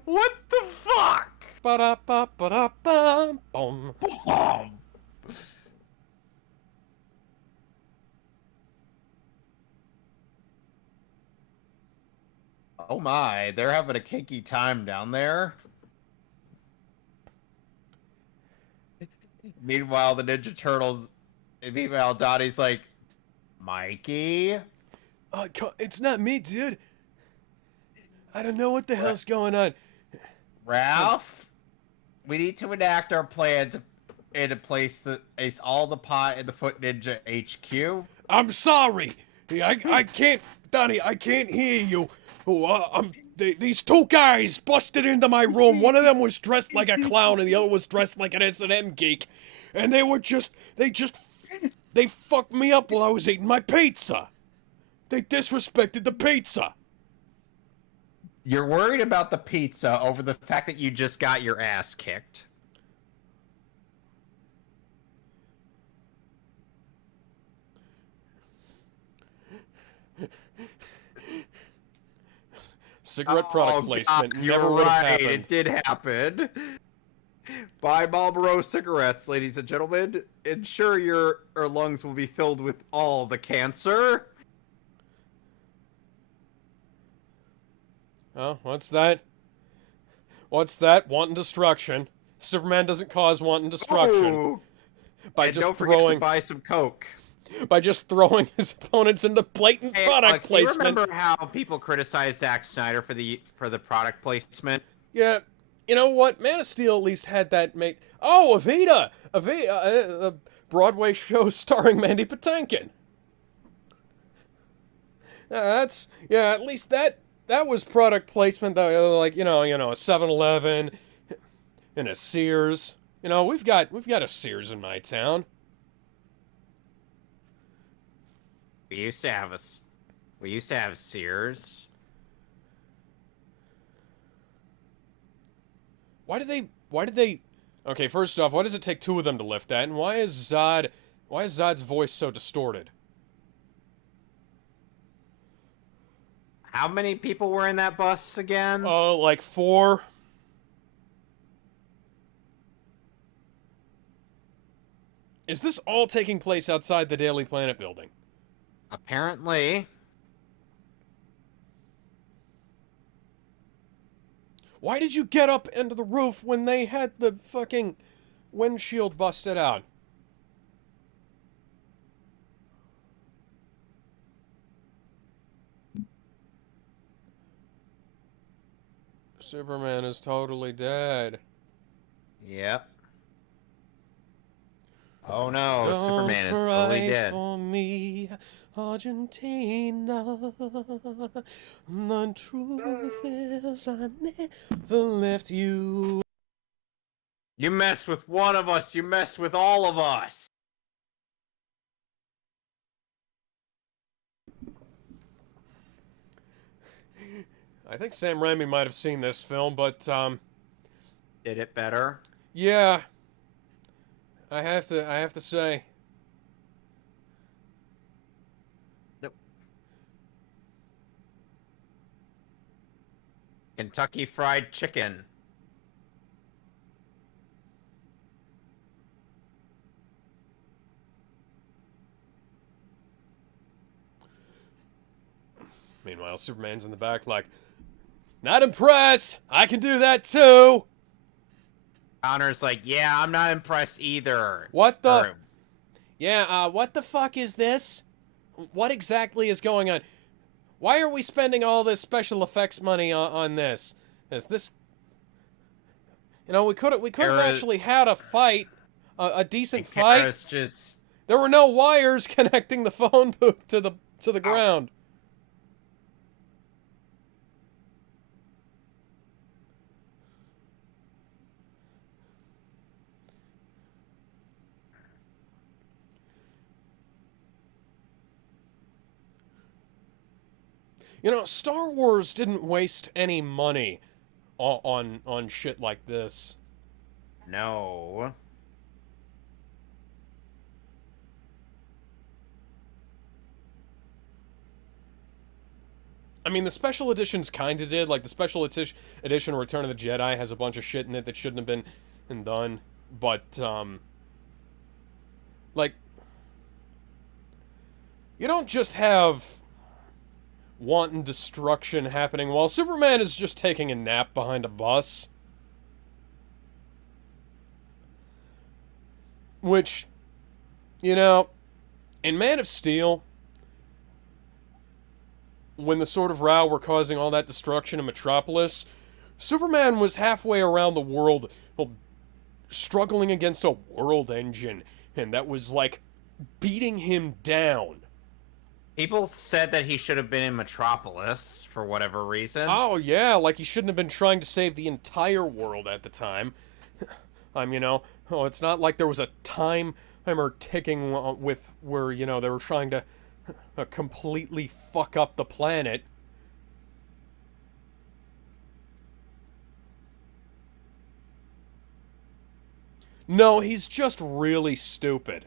What the fuck? Ba-da-ba-ba-da-bum. Boom. Oh my, they're having a kinky time down there. Meanwhile, Donnie's like, Mikey? It's not me, dude. I don't know what the hell's going on. Ralph? We need to enact our plan to place all the pot in the Foot Ninja HQ. I'm sorry. I can't, Donnie, I can't hear you. These two guys busted into my room. One of them was dressed like a clown and the other was dressed like an S&M geek. And they fucked me up while I was eating my pizza. They disrespected the pizza. You're worried about the pizza over the fact that you just got your ass kicked. Cigarette product placement you're never would have right. happened. It did happen. Buy Marlboro cigarettes, ladies and gentlemen. Ensure your lungs will be filled with all the cancer. Oh, what's that? What's that? Wanton destruction. Superman doesn't cause wanton destruction. Ooh. By And just don't forget to throwing buy some Coke. by just throwing his opponents into blatant Hey, product Alex, do you placement. remember how people criticized Zack Snyder for the product placement? Yeah, you know what? Man of Steel at least had that made. Oh, Evita, a Broadway show starring Mandy Patinkin. At least that that was product placement, though, like, a 7-Eleven and a Sears. We've got a Sears in my town. We used to have Sears. Why did they Okay, first off, why does it take two of them to lift that? And why is Zod's voice so distorted? How many people were in that bus again? Oh, like 4. Is this all taking place outside the Daily Planet building? Apparently. Why did you get up into the roof when they had the fucking windshield busted out? Superman is totally dead. Yep. Oh no, Don't Superman is cry totally dead. for me, Argentina. The truth is I never left you. You mess with one of us, you mess with all of us. I think Sam Raimi might have seen this film, but Did it better? yeah, I have to say, Nope. Kentucky Fried Chicken. meanwhile, Superman's in the back like, not impressed. I can do that too. Connor's like, yeah, I'm not impressed either. What the? Or, Yeah, what the fuck is this? What exactly is going on? Why are we spending all this special effects money on this? Is this... we could have actually had a fight, a decent fight. Kara's just... There were no wires connecting the phone booth to the ground. Star Wars didn't waste any money on shit like this. No. I mean, the special editions kind of did. Like, the special edition Return of the Jedi has a bunch of shit in it that shouldn't have been done. But, like, you don't just have wanton destruction happening while Superman is just taking a nap behind a bus. Which, in Man of Steel, when the Sword of Ra were causing all that destruction in Metropolis, Superman was halfway around the world, struggling against a world engine, and that was, like, beating him down. People said that he should have been in Metropolis for whatever reason. Oh, yeah, like he shouldn't have been trying to save the entire world at the time. It's not like there was a timer ticking with where, they were trying to completely fuck up the planet. No, he's just really stupid.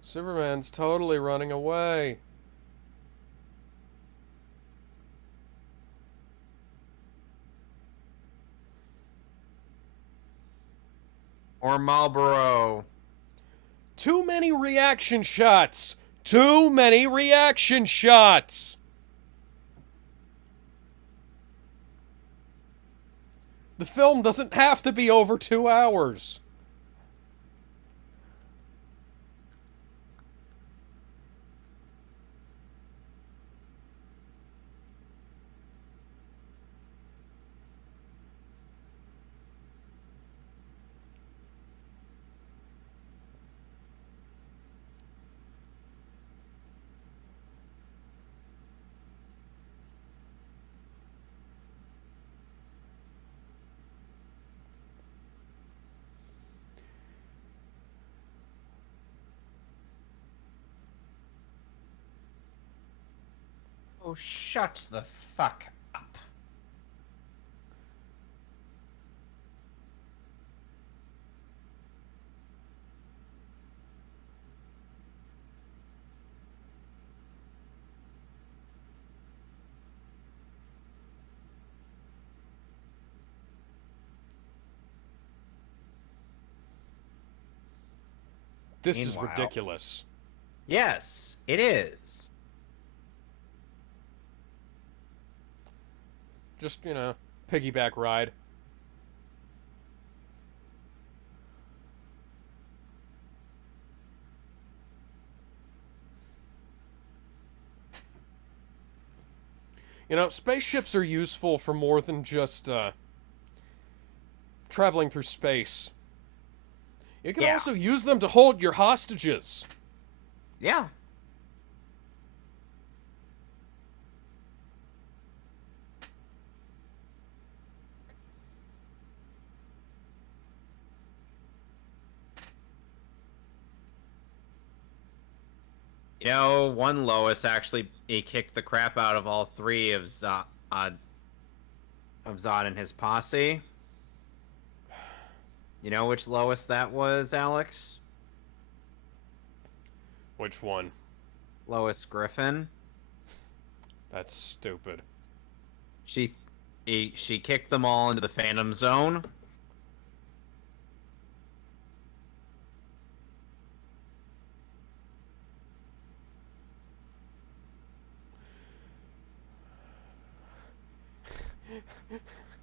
Superman's totally running away. Or Marlboro. Too many reaction shots! Too many reaction shots! The film doesn't have to be over 2 hours. Oh, shut the fuck up. This is Meanwhile- ridiculous. Yes, it is. Just, you know, piggyback ride. You know, spaceships are useful for more than just, traveling through space. You can Yeah. also use them to hold your hostages. Yeah. You know, one Lois actually he kicked the crap out of all three of Zod and his posse. You know which Lois that was, Alex? Which one? Lois Griffin. That's stupid. She kicked them all into the Phantom Zone.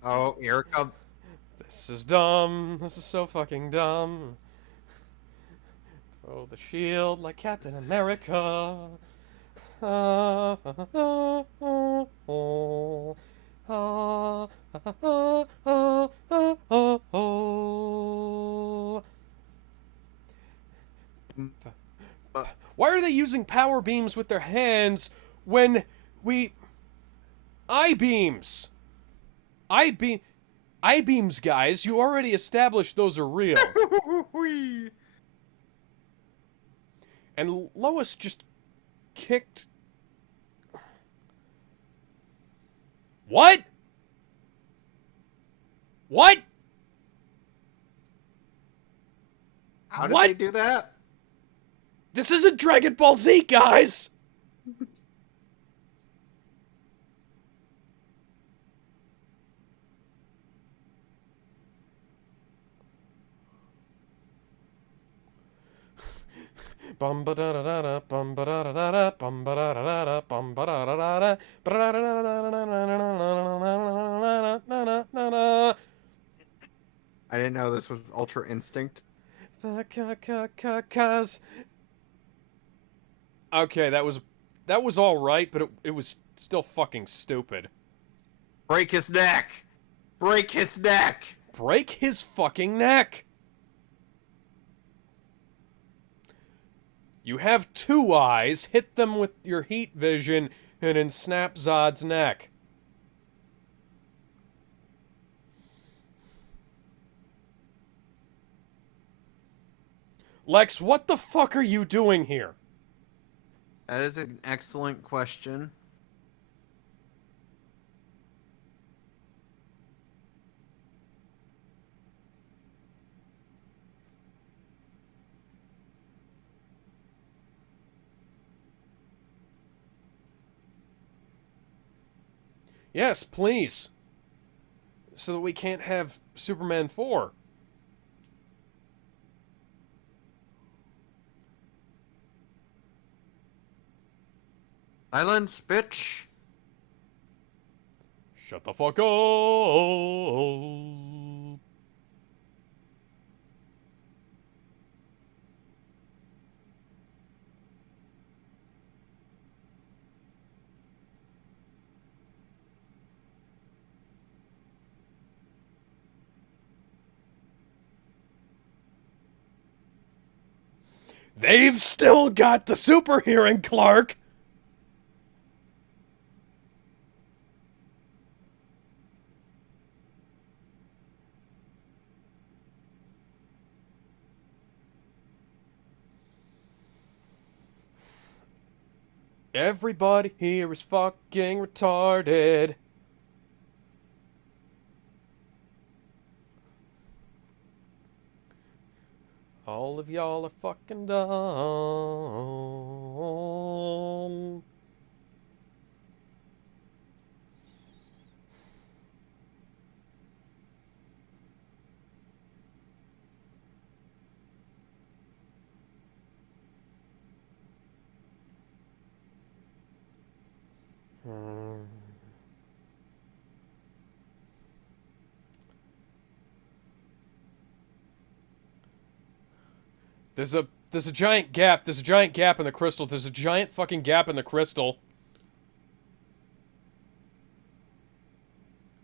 Oh, here it comes. This is dumb. This is so fucking dumb. Throw the shield like Captain America. Ah, ah, ah, ah, oh. Ah, ah, ah, ah, ah, ah, oh. Why are they using power beams with their hands when we... I-beams! I-beams, guys, you already established those are real. And Lois just kicked... What? What? How did What? they do that? This isn't Dragon Ball Z, guys! Bum ba da da da da bum ba da da da da bum ba da da da da bum ba da da da da ba da da da da da. I didn't know this was Ultra Instinct. Cause okay, that was all right, but it was still fucking stupid. Break his neck! Break his neck! Break his fucking neck. You have two eyes, hit them with your heat vision, and then snap Zod's neck. Lex, what the fuck are you doing here? That is an excellent question. Yes, please. So that we can't have Superman 4. Silence, bitch! Shut the fuck up. They've still got the super hearing, Clark! Everybody here is fucking retarded. All of y'all are fucking dumb. There's a giant gap. There's a giant gap in the crystal. There's a giant fucking gap in the crystal.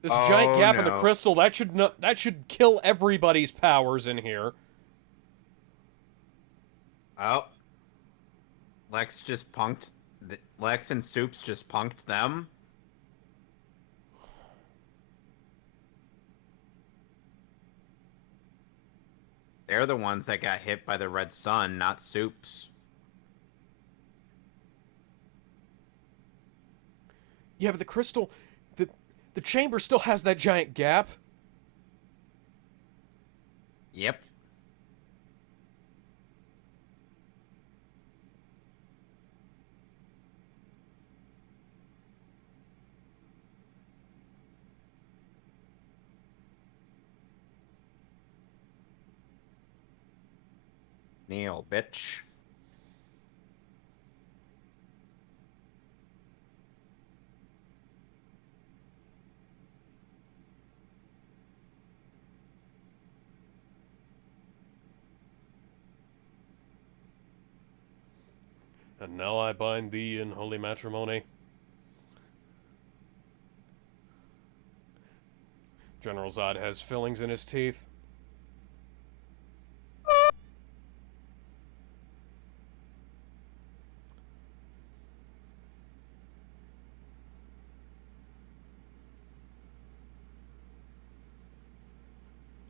There's a giant gap in the crystal. That should kill everybody's powers in here. Oh. Lex just punked... Lex and Soups just punked them. They're the ones that got hit by the red sun, not Soups. Yeah, but the crystal... The chamber still has that giant gap. Yep. Neil, bitch. And now I bind thee in holy matrimony. General Zod has fillings in his teeth.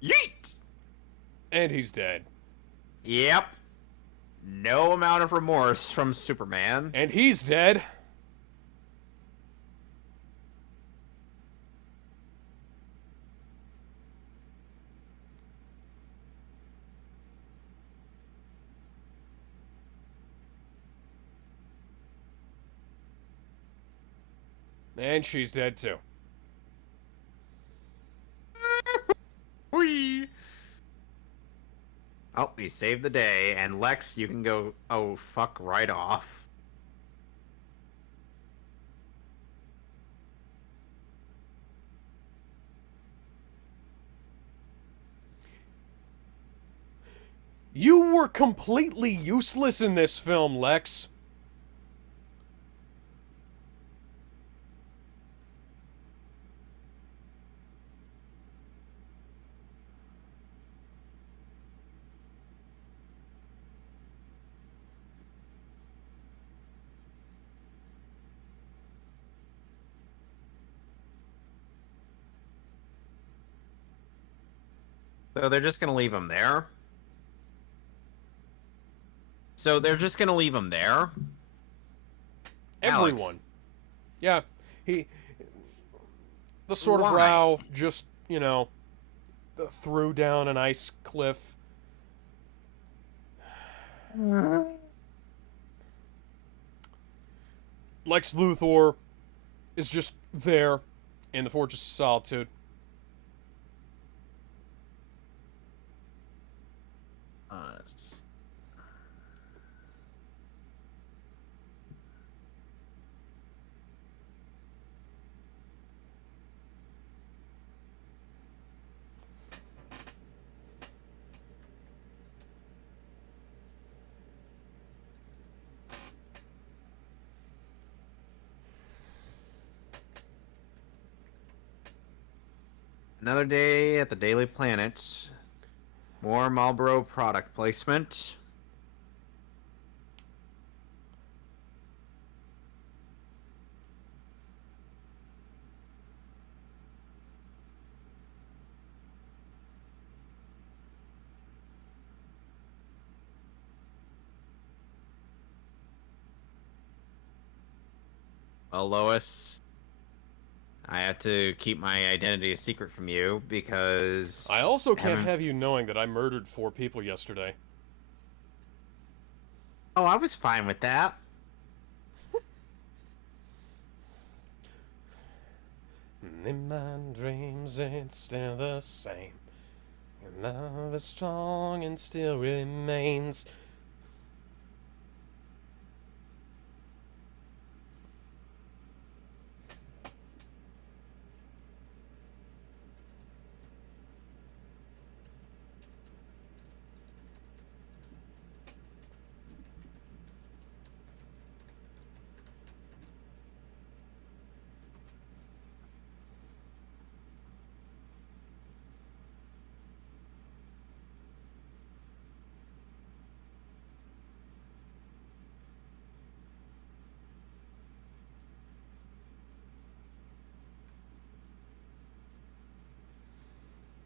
Yeet! And he's dead. Yep. No amount of remorse from Superman. And he's dead. And she's dead too. Whee! Oh, he saved the day, and Lex, you can go, oh, fuck right off. You were completely useless in this film, Lex. So they're just gonna leave him there? So they're just gonna leave him there? Everyone. Alex. Yeah, the Sword of Why? Rao just, you know, threw down an ice cliff. Lex Luthor is just there in the Fortress of Solitude. Another day at the Daily Planet. More Marlboro product placement. Well, Lois, I have to keep my identity a secret from you because I also can't haven't- have you knowing that I murdered 4 people yesterday. Oh, I was fine with that. In my dreams, it's still the same. Your love is strong and still remains.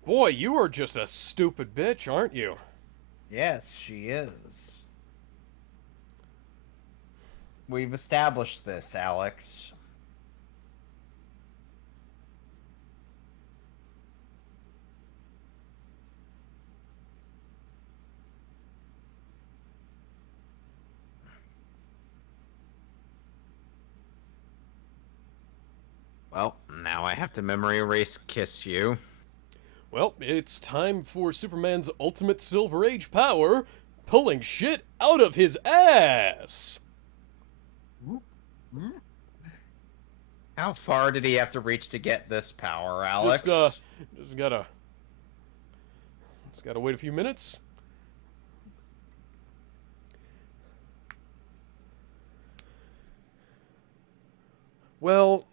Boy, you are just a stupid bitch, aren't you? Yes, she is. We've established this, Alex. Well, now I have to memory erase kiss you. Well, it's time for Superman's ultimate Silver Age power, pulling shit out of his ass! How far did he have to reach to get this power, Alex? Just gotta wait a few minutes. Well,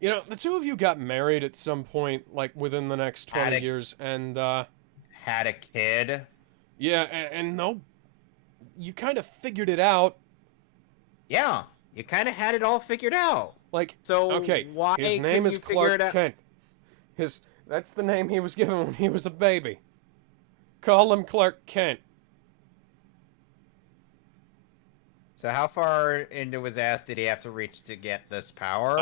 the two of you got married at some point, like within the next 20 years, and Had a kid. yeah, and no, you kind of figured it out. Yeah, you kind of had it all figured out. Like, So okay, why his name couldn't is you figure it Clark out? Kent. That's the name he was given when he was a baby. Call him Clark Kent. So how far into his ass did he have to reach to get this power?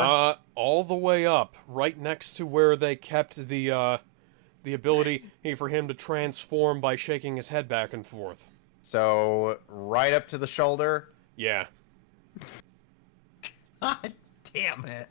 All the way up, right next to where they kept the ability for him to transform by shaking his head back and forth. So right up to the shoulder? Yeah. God damn it.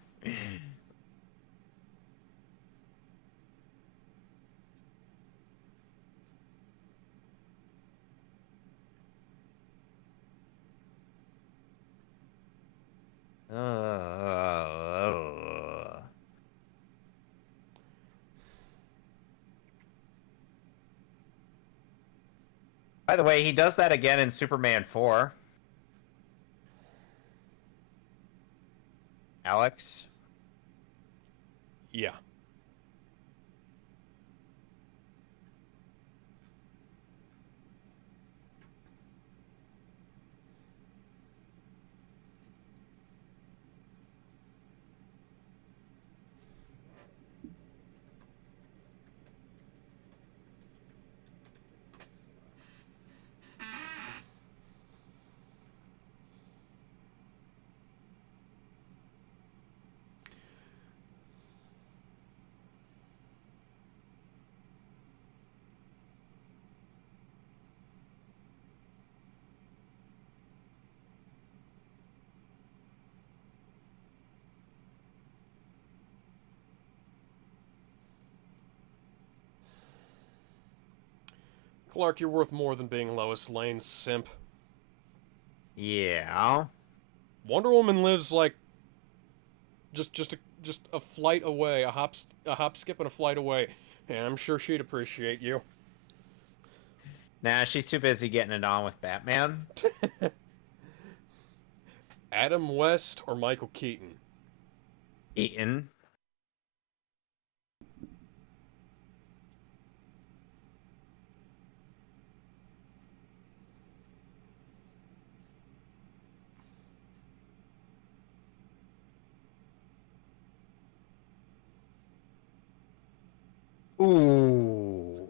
By the way, he does that again in Superman 4. Alex? Yeah. Clark, you're worth more than being Lois Lane's simp. Yeah. Wonder Woman lives like just a flight away, a hop, skip, and a flight away, and I'm sure she'd appreciate you. Nah, she's too busy getting it on with Batman. Adam West or Michael Keaton? Eaton. Ooh.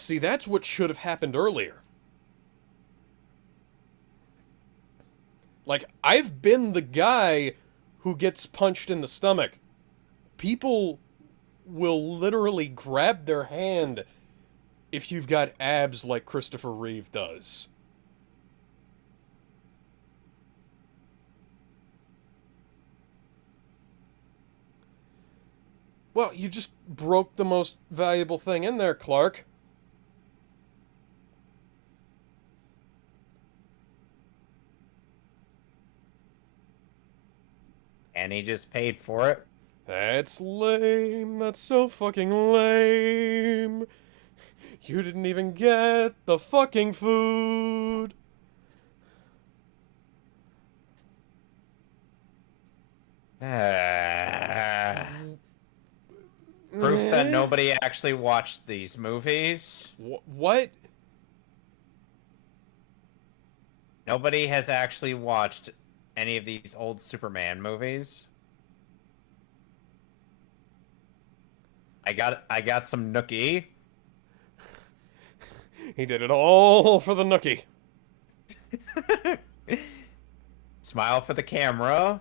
See, that's what should have happened earlier. Like, I've been the guy who gets punched in the stomach. People will literally grab their hand if you've got abs like Christopher Reeve does. Well, you just broke the most valuable thing in there, Clark. And he just paid for it. That's lame. That's so fucking lame. You didn't even get the fucking food. Proof that nobody actually watched these movies. What? Nobody has actually watched any of these old Superman movies. I got some nookie. He did it all for the nookie. Smile for the camera.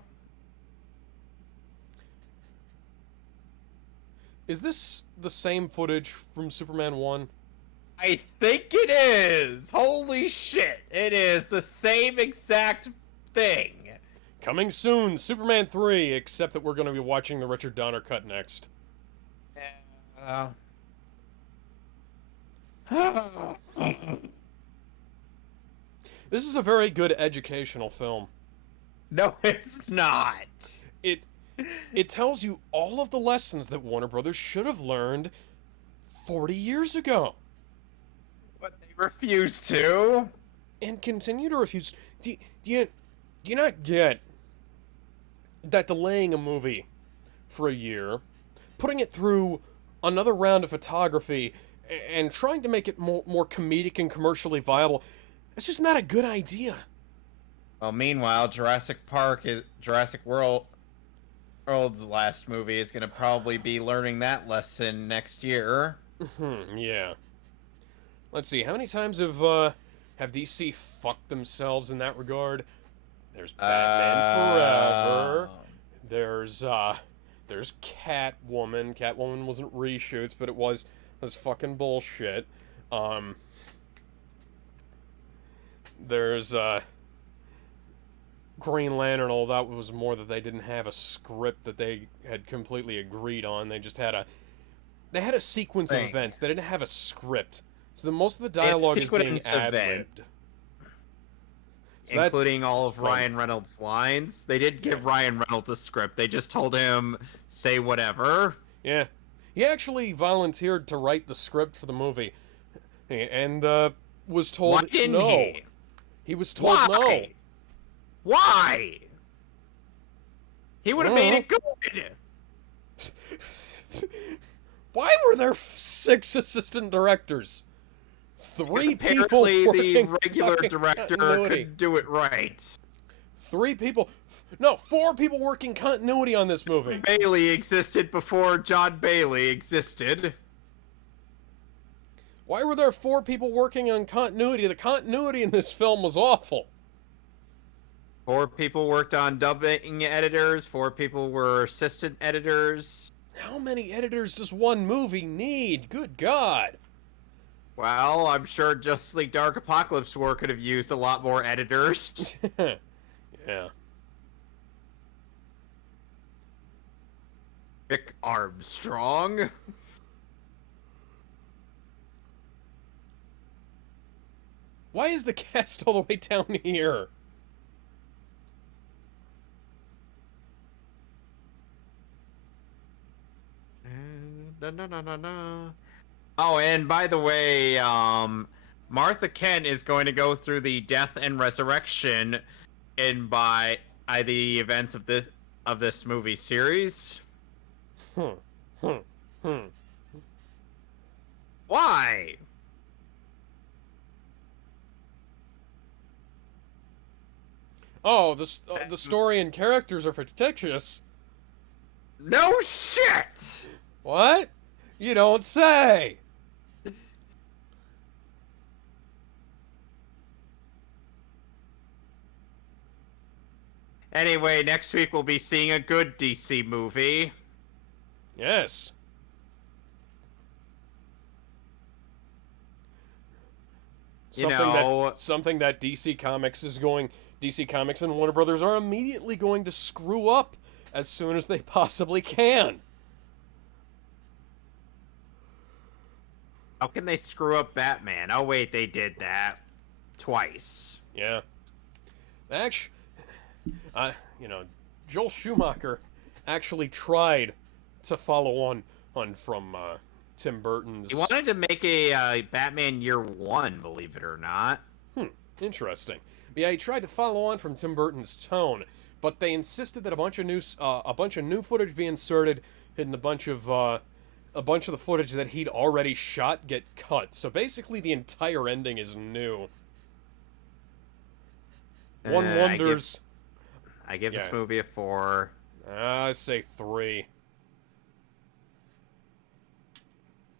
Is this the same footage from Superman 1? I think it is. Holy shit. It is the same exact thing. Coming soon, Superman 3, except that we're going to be watching the Richard Donner cut next. This is a very good educational film. No, it's not. It tells you all of the lessons that Warner Brothers should have learned 40 years ago. But they refuse to. And continue to refuse. Do you not get that delaying a movie for a year, putting it through another round of photography, and trying to make it more comedic and commercially viable, it's just not a good idea. Well, meanwhile, Jurassic World's last movie is going to probably be learning that lesson next year. Yeah. Let's see, how many times have DC fucked themselves in that regard? There's Batman Forever. There's Catwoman. Catwoman wasn't reshoots, but it was fucking bullshit. There's Green Lantern. All that was more that they didn't have a script that they had completely agreed on. They just had a sequence of events. They didn't have a script, so most of the dialogue is being ad-libbed. So including all of Ryan Reynolds' lines. They didn't give Ryan Reynolds a script. They just told him, say whatever. Yeah. He actually volunteered to write the script for the movie. And was told Why didn't no. he? He was told no. Why? He would have made it good. Why were there 6 assistant directors? 3 people apparently the regular fucking director continuity. could do it right. 3 people. No, 4 people working continuity on this movie. Bailey existed before John Bailey existed. Why were there 4 people working on continuity? The continuity in this film was awful. 4 people worked on dubbing editors. 4 people were assistant editors. How many editors does one movie need? Good God. Well, I'm sure Justice League Dark Apocalypse War could have used a lot more editors. Yeah. Rick Armstrong. Why is the cast all the way down here? Oh, and by the way, Martha Kent is going to go through the death and resurrection by the events of this movie series. Why? Oh, the story and characters are fictitious. No shit! What? You don't say. Anyway, next week we'll be seeing a good DC movie. Yes. Something that DC Comics and Warner Brothers are immediately going to screw up as soon as they possibly can. How can they screw up Batman? Oh wait, they did that twice. Yeah. Actually, Joel Schumacher actually tried to follow on from Tim Burton's. He wanted to make a Batman Year One, believe it or not. Interesting. But yeah, he tried to follow on from Tim Burton's tone, but they insisted that a bunch of new footage be inserted, and a bunch of the footage that he'd already shot get cut. So basically, the entire ending is new. One wonders. I give this movie a 4. I say 3.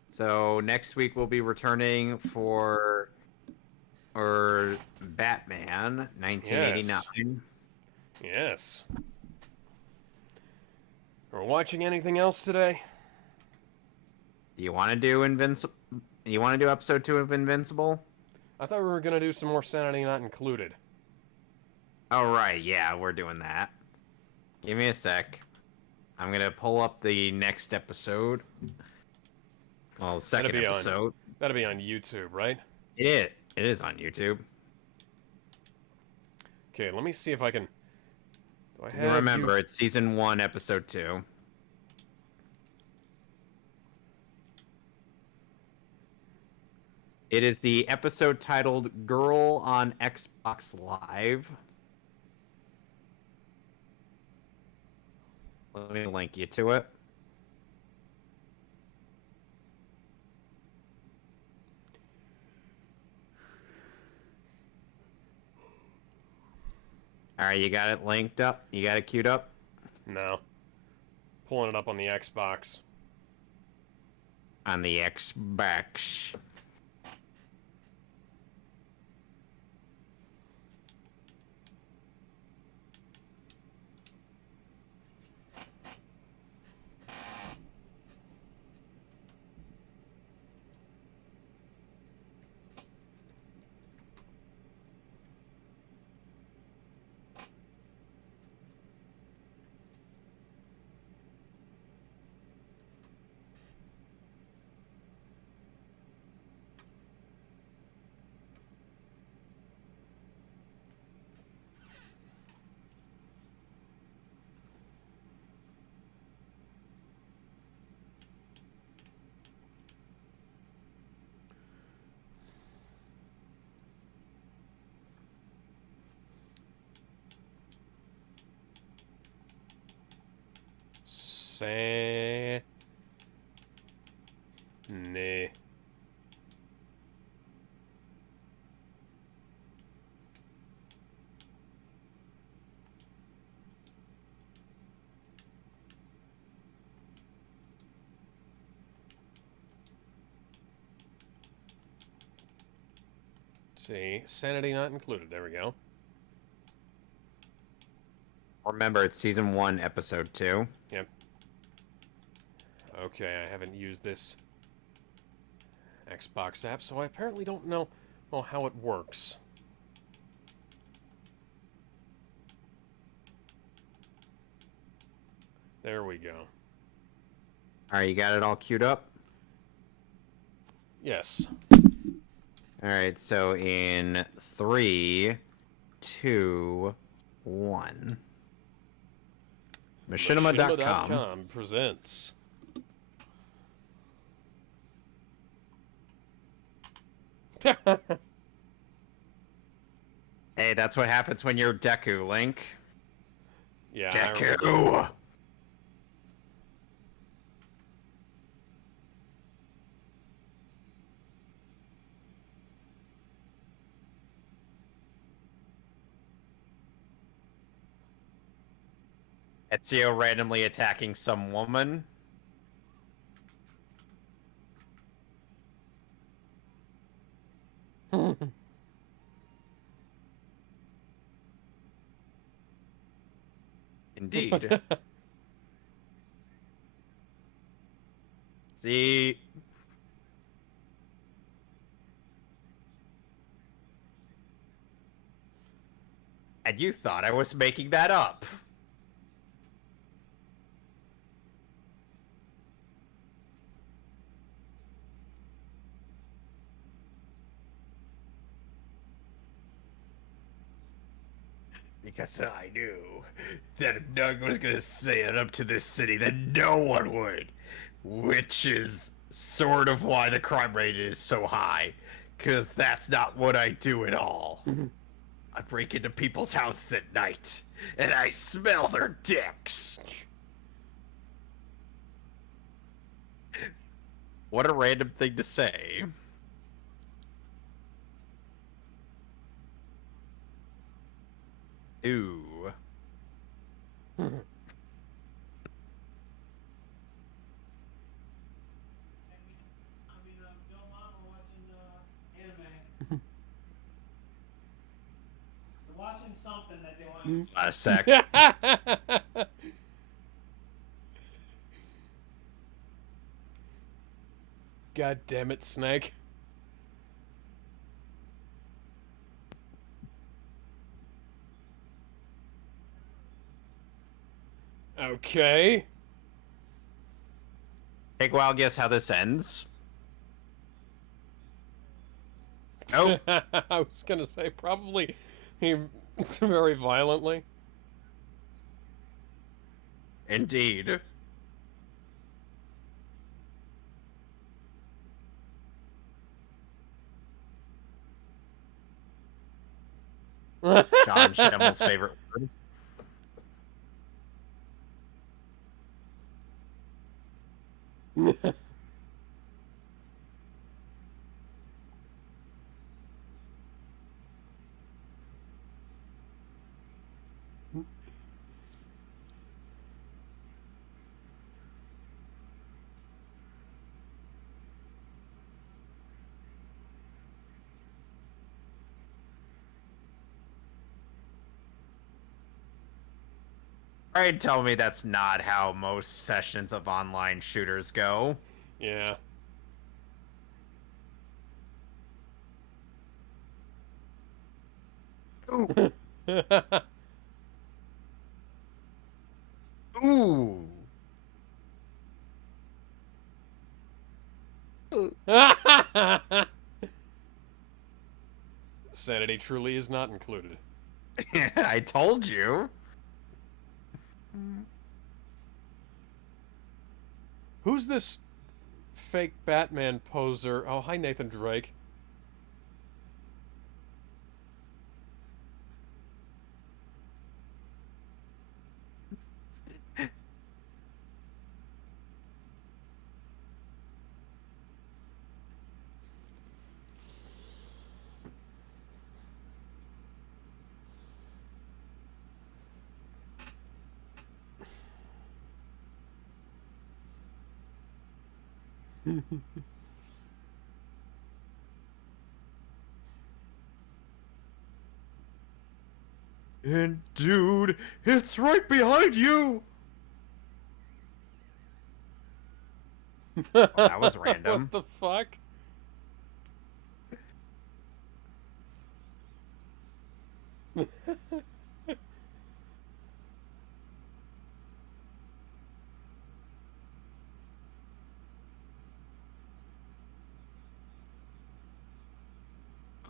So next week we'll be returning for Batman 1989. Yes. Are we watching anything else today? Do you want to do You want to do episode 2 of Invincible? I thought we were gonna do some more Sanity Not Included. Oh right, yeah, we're doing that. Give me a sec. I'm gonna pull up the next episode. Well, the second episode. That'll be on YouTube, right? It is on YouTube. Okay, let me see if I can. Remember, it's season 1, episode 2. It is the episode titled "Girl on Xbox Live." Let me link you to it. All right, you got it linked up? You got it queued up? No. Pulling it up on the Xbox. On the Xbox. Nah. See, Sanity Not Included. There we go. Remember, it's season 1, episode 2. Yep. Okay, I haven't used this Xbox app, so I apparently don't know how it works. There we go. All right, you got it all queued up? Yes. All right, so in 3, 2, 1. Machinima.com presents. Hey, that's what happens when you're Deku, Link. Yeah. Deku! Ezio randomly attacking some woman. Indeed. See? And you thought I was making that up. Because I knew that if Doug was going to say it up to this city, then no one would. Which is sort of why the crime rate is so high. Because that's not what I do at all. I break into people's houses at night, and I smell their dicks. What a random thing to say. Ooh. Watching something that they want. A sec. God damn it, Snake. Okay. Take a wild guess how this ends. Oh. I was gonna say probably he very violently. Indeed. John Shammel's favorite word. Alright, tell me that's not how most sessions of online shooters go. Yeah. Ooh. Ooh. Sanity truly is not included. I told you. Who's this fake Batman poser? Oh, hi, Nathan Drake. And dude, it's right behind you. Well, that was random. What the fuck?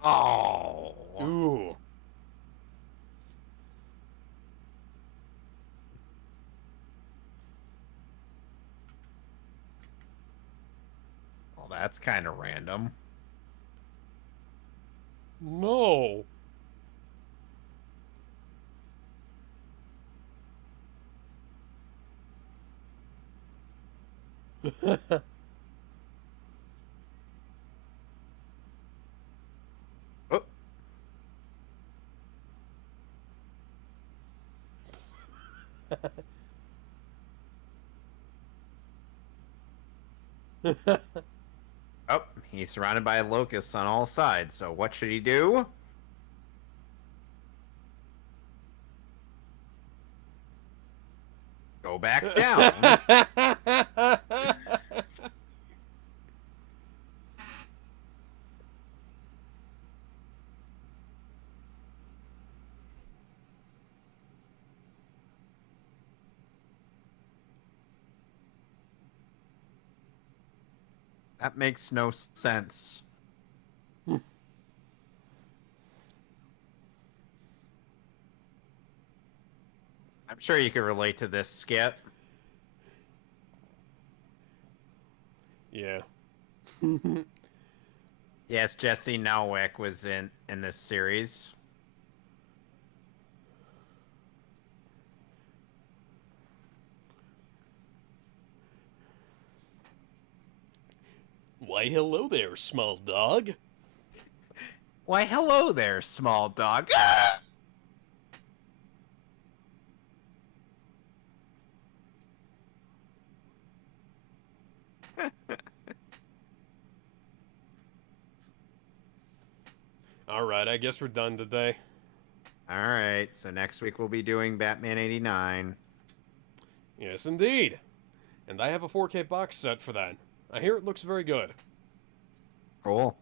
Oh. Ooh. Well, that's kind of random. No. Oh. Oh, he's surrounded by locusts on all sides, so what should he do? go back down. That makes no sense. I'm sure you can relate to this, Skip. Yeah. Yes, Jesse Nowick was in this series. Why, hello there, small dog. Why, hello there, small dog. Ah! Alright, I guess we're done today. All right, so next week we'll be doing Batman 89. Yes, indeed. And I have a 4K box set for that. I hear it looks very good. Cool.